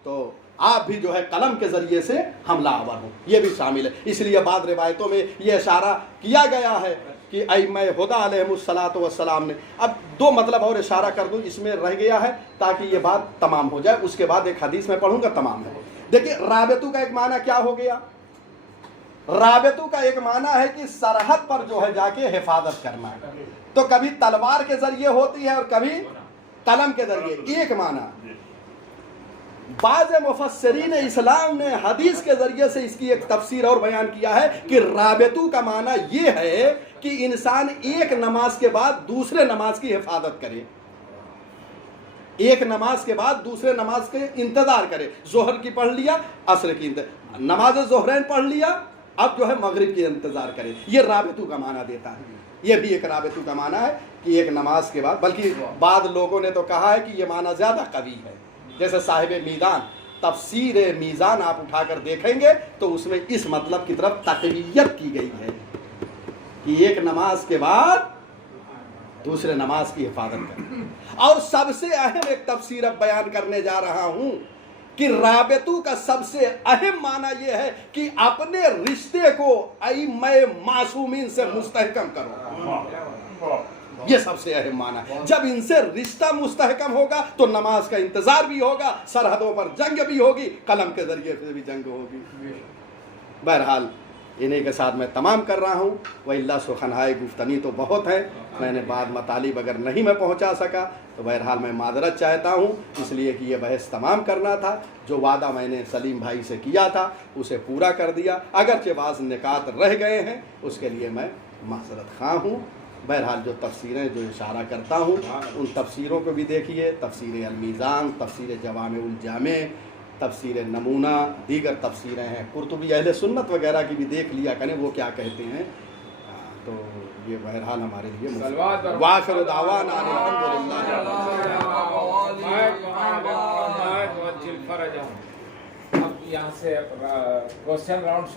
تو آپ بھی جو ہے قلم کے ذریعے سے حملہ آور ہو، یہ بھی شامل ہے. اس لیے بعض روایتوں میں یہ اشارہ کیا گیا ہے کہ ائمہ ہدیٰ علیہم الصلاۃ والسلام نے. اب دو مطلب اور اشارہ کر دوں، اس میں رہ گیا ہے تاکہ یہ بات تمام ہو جائے، اس کے بعد ایک حدیث میں پڑھوں گا تمام ہے. دیکھیے رابطو کا ایک معنی کیا ہو گیا؟ رابطو کا ایک معنی ہے کہ سرحد پر جو ہے جا کے حفاظت کرنا ہے، تو کبھی تلوار کے ذریعے ہوتی ہے اور کبھی قلم کے ذریعے، ایک معنی۔ بعض مفسرین اسلام نے حدیث کے ذریعے سے اس کی ایک تفسیر اور بیان کیا ہے کہ رابطو کا معنی یہ ہے کہ انسان ایک نماز کے بعد دوسرے نماز کی حفاظت کرے، ایک نماز کے بعد دوسرے نماز کے انتظار کرے۔ ظہر کی پڑھ لیا، عصر کی نماز ظہرین پڑھ لیا، اب جو ہے مغرب کی انتظار کرے، یہ رابطو کا معنی دیتا ہے۔ یہ بھی ایک رابطو کا معنی ہے کہ ایک نماز کے بعد، بلکہ بعض لوگوں نے تو کہا ہے کہ یہ معنی زیادہ قوی ہے، جیسے صاحب میزان، تفسیر میزان آپ اٹھا کر دیکھیں گے تو اس میں اس مطلب کی طرف تقویت کی گئی ہے کہ ایک نماز کے بعد دوسرے نماز کی حفاظت کریں۔ اور سب سے اہم ایک تفسیر اب بیان کرنے جا رہا ہوں کہ رابطو کا سب سے اہم معنی یہ ہے کہ اپنے رشتے کو ائمہ معصومین سے مستحکم کرو، یہ سب سے اہم معنی ہے۔ جب ان سے رشتہ مستحکم ہوگا تو نماز کا انتظار بھی ہوگا، سرحدوں پر جنگ بھی ہوگی، قلم کے ذریعے سے بھی جنگ ہوگی۔ بہرحال انہیں کے ساتھ میں تمام کر رہا ہوں، وَإِلَّا سخنہائے گفتنی تو بہت ہیں، میں نے بعد مطالب اگر نہیں میں پہنچا سکا تو بہرحال میں معذرت چاہتا ہوں، اس لیے کہ یہ بحث تمام کرنا تھا۔ جو وعدہ میں نے سلیم بھائی سے کیا تھا اسے پورا کر دیا، اگرچہ بعض نکات رہ گئے ہیں اس کے لیے میں معذرت خواہ ہوں۔ بہرحال جو تفسیریں جو اشارہ کرتا ہوں ان تفسیروں کو بھی دیکھیے، تفسیر المیزان، تفسیر جوامع الجامع، تفسیر نمونہ، دیگر تفسیریں ہیں، قرطبی اہل سنت وغیرہ کی بھی دیکھ لیا کریں وہ کیا کہتے ہیں۔ تو یہ بہرحال ہمارے لیے وآخر دعوانا ان الحمدللہ۔ اب یہاں سے کوسچن راؤنڈ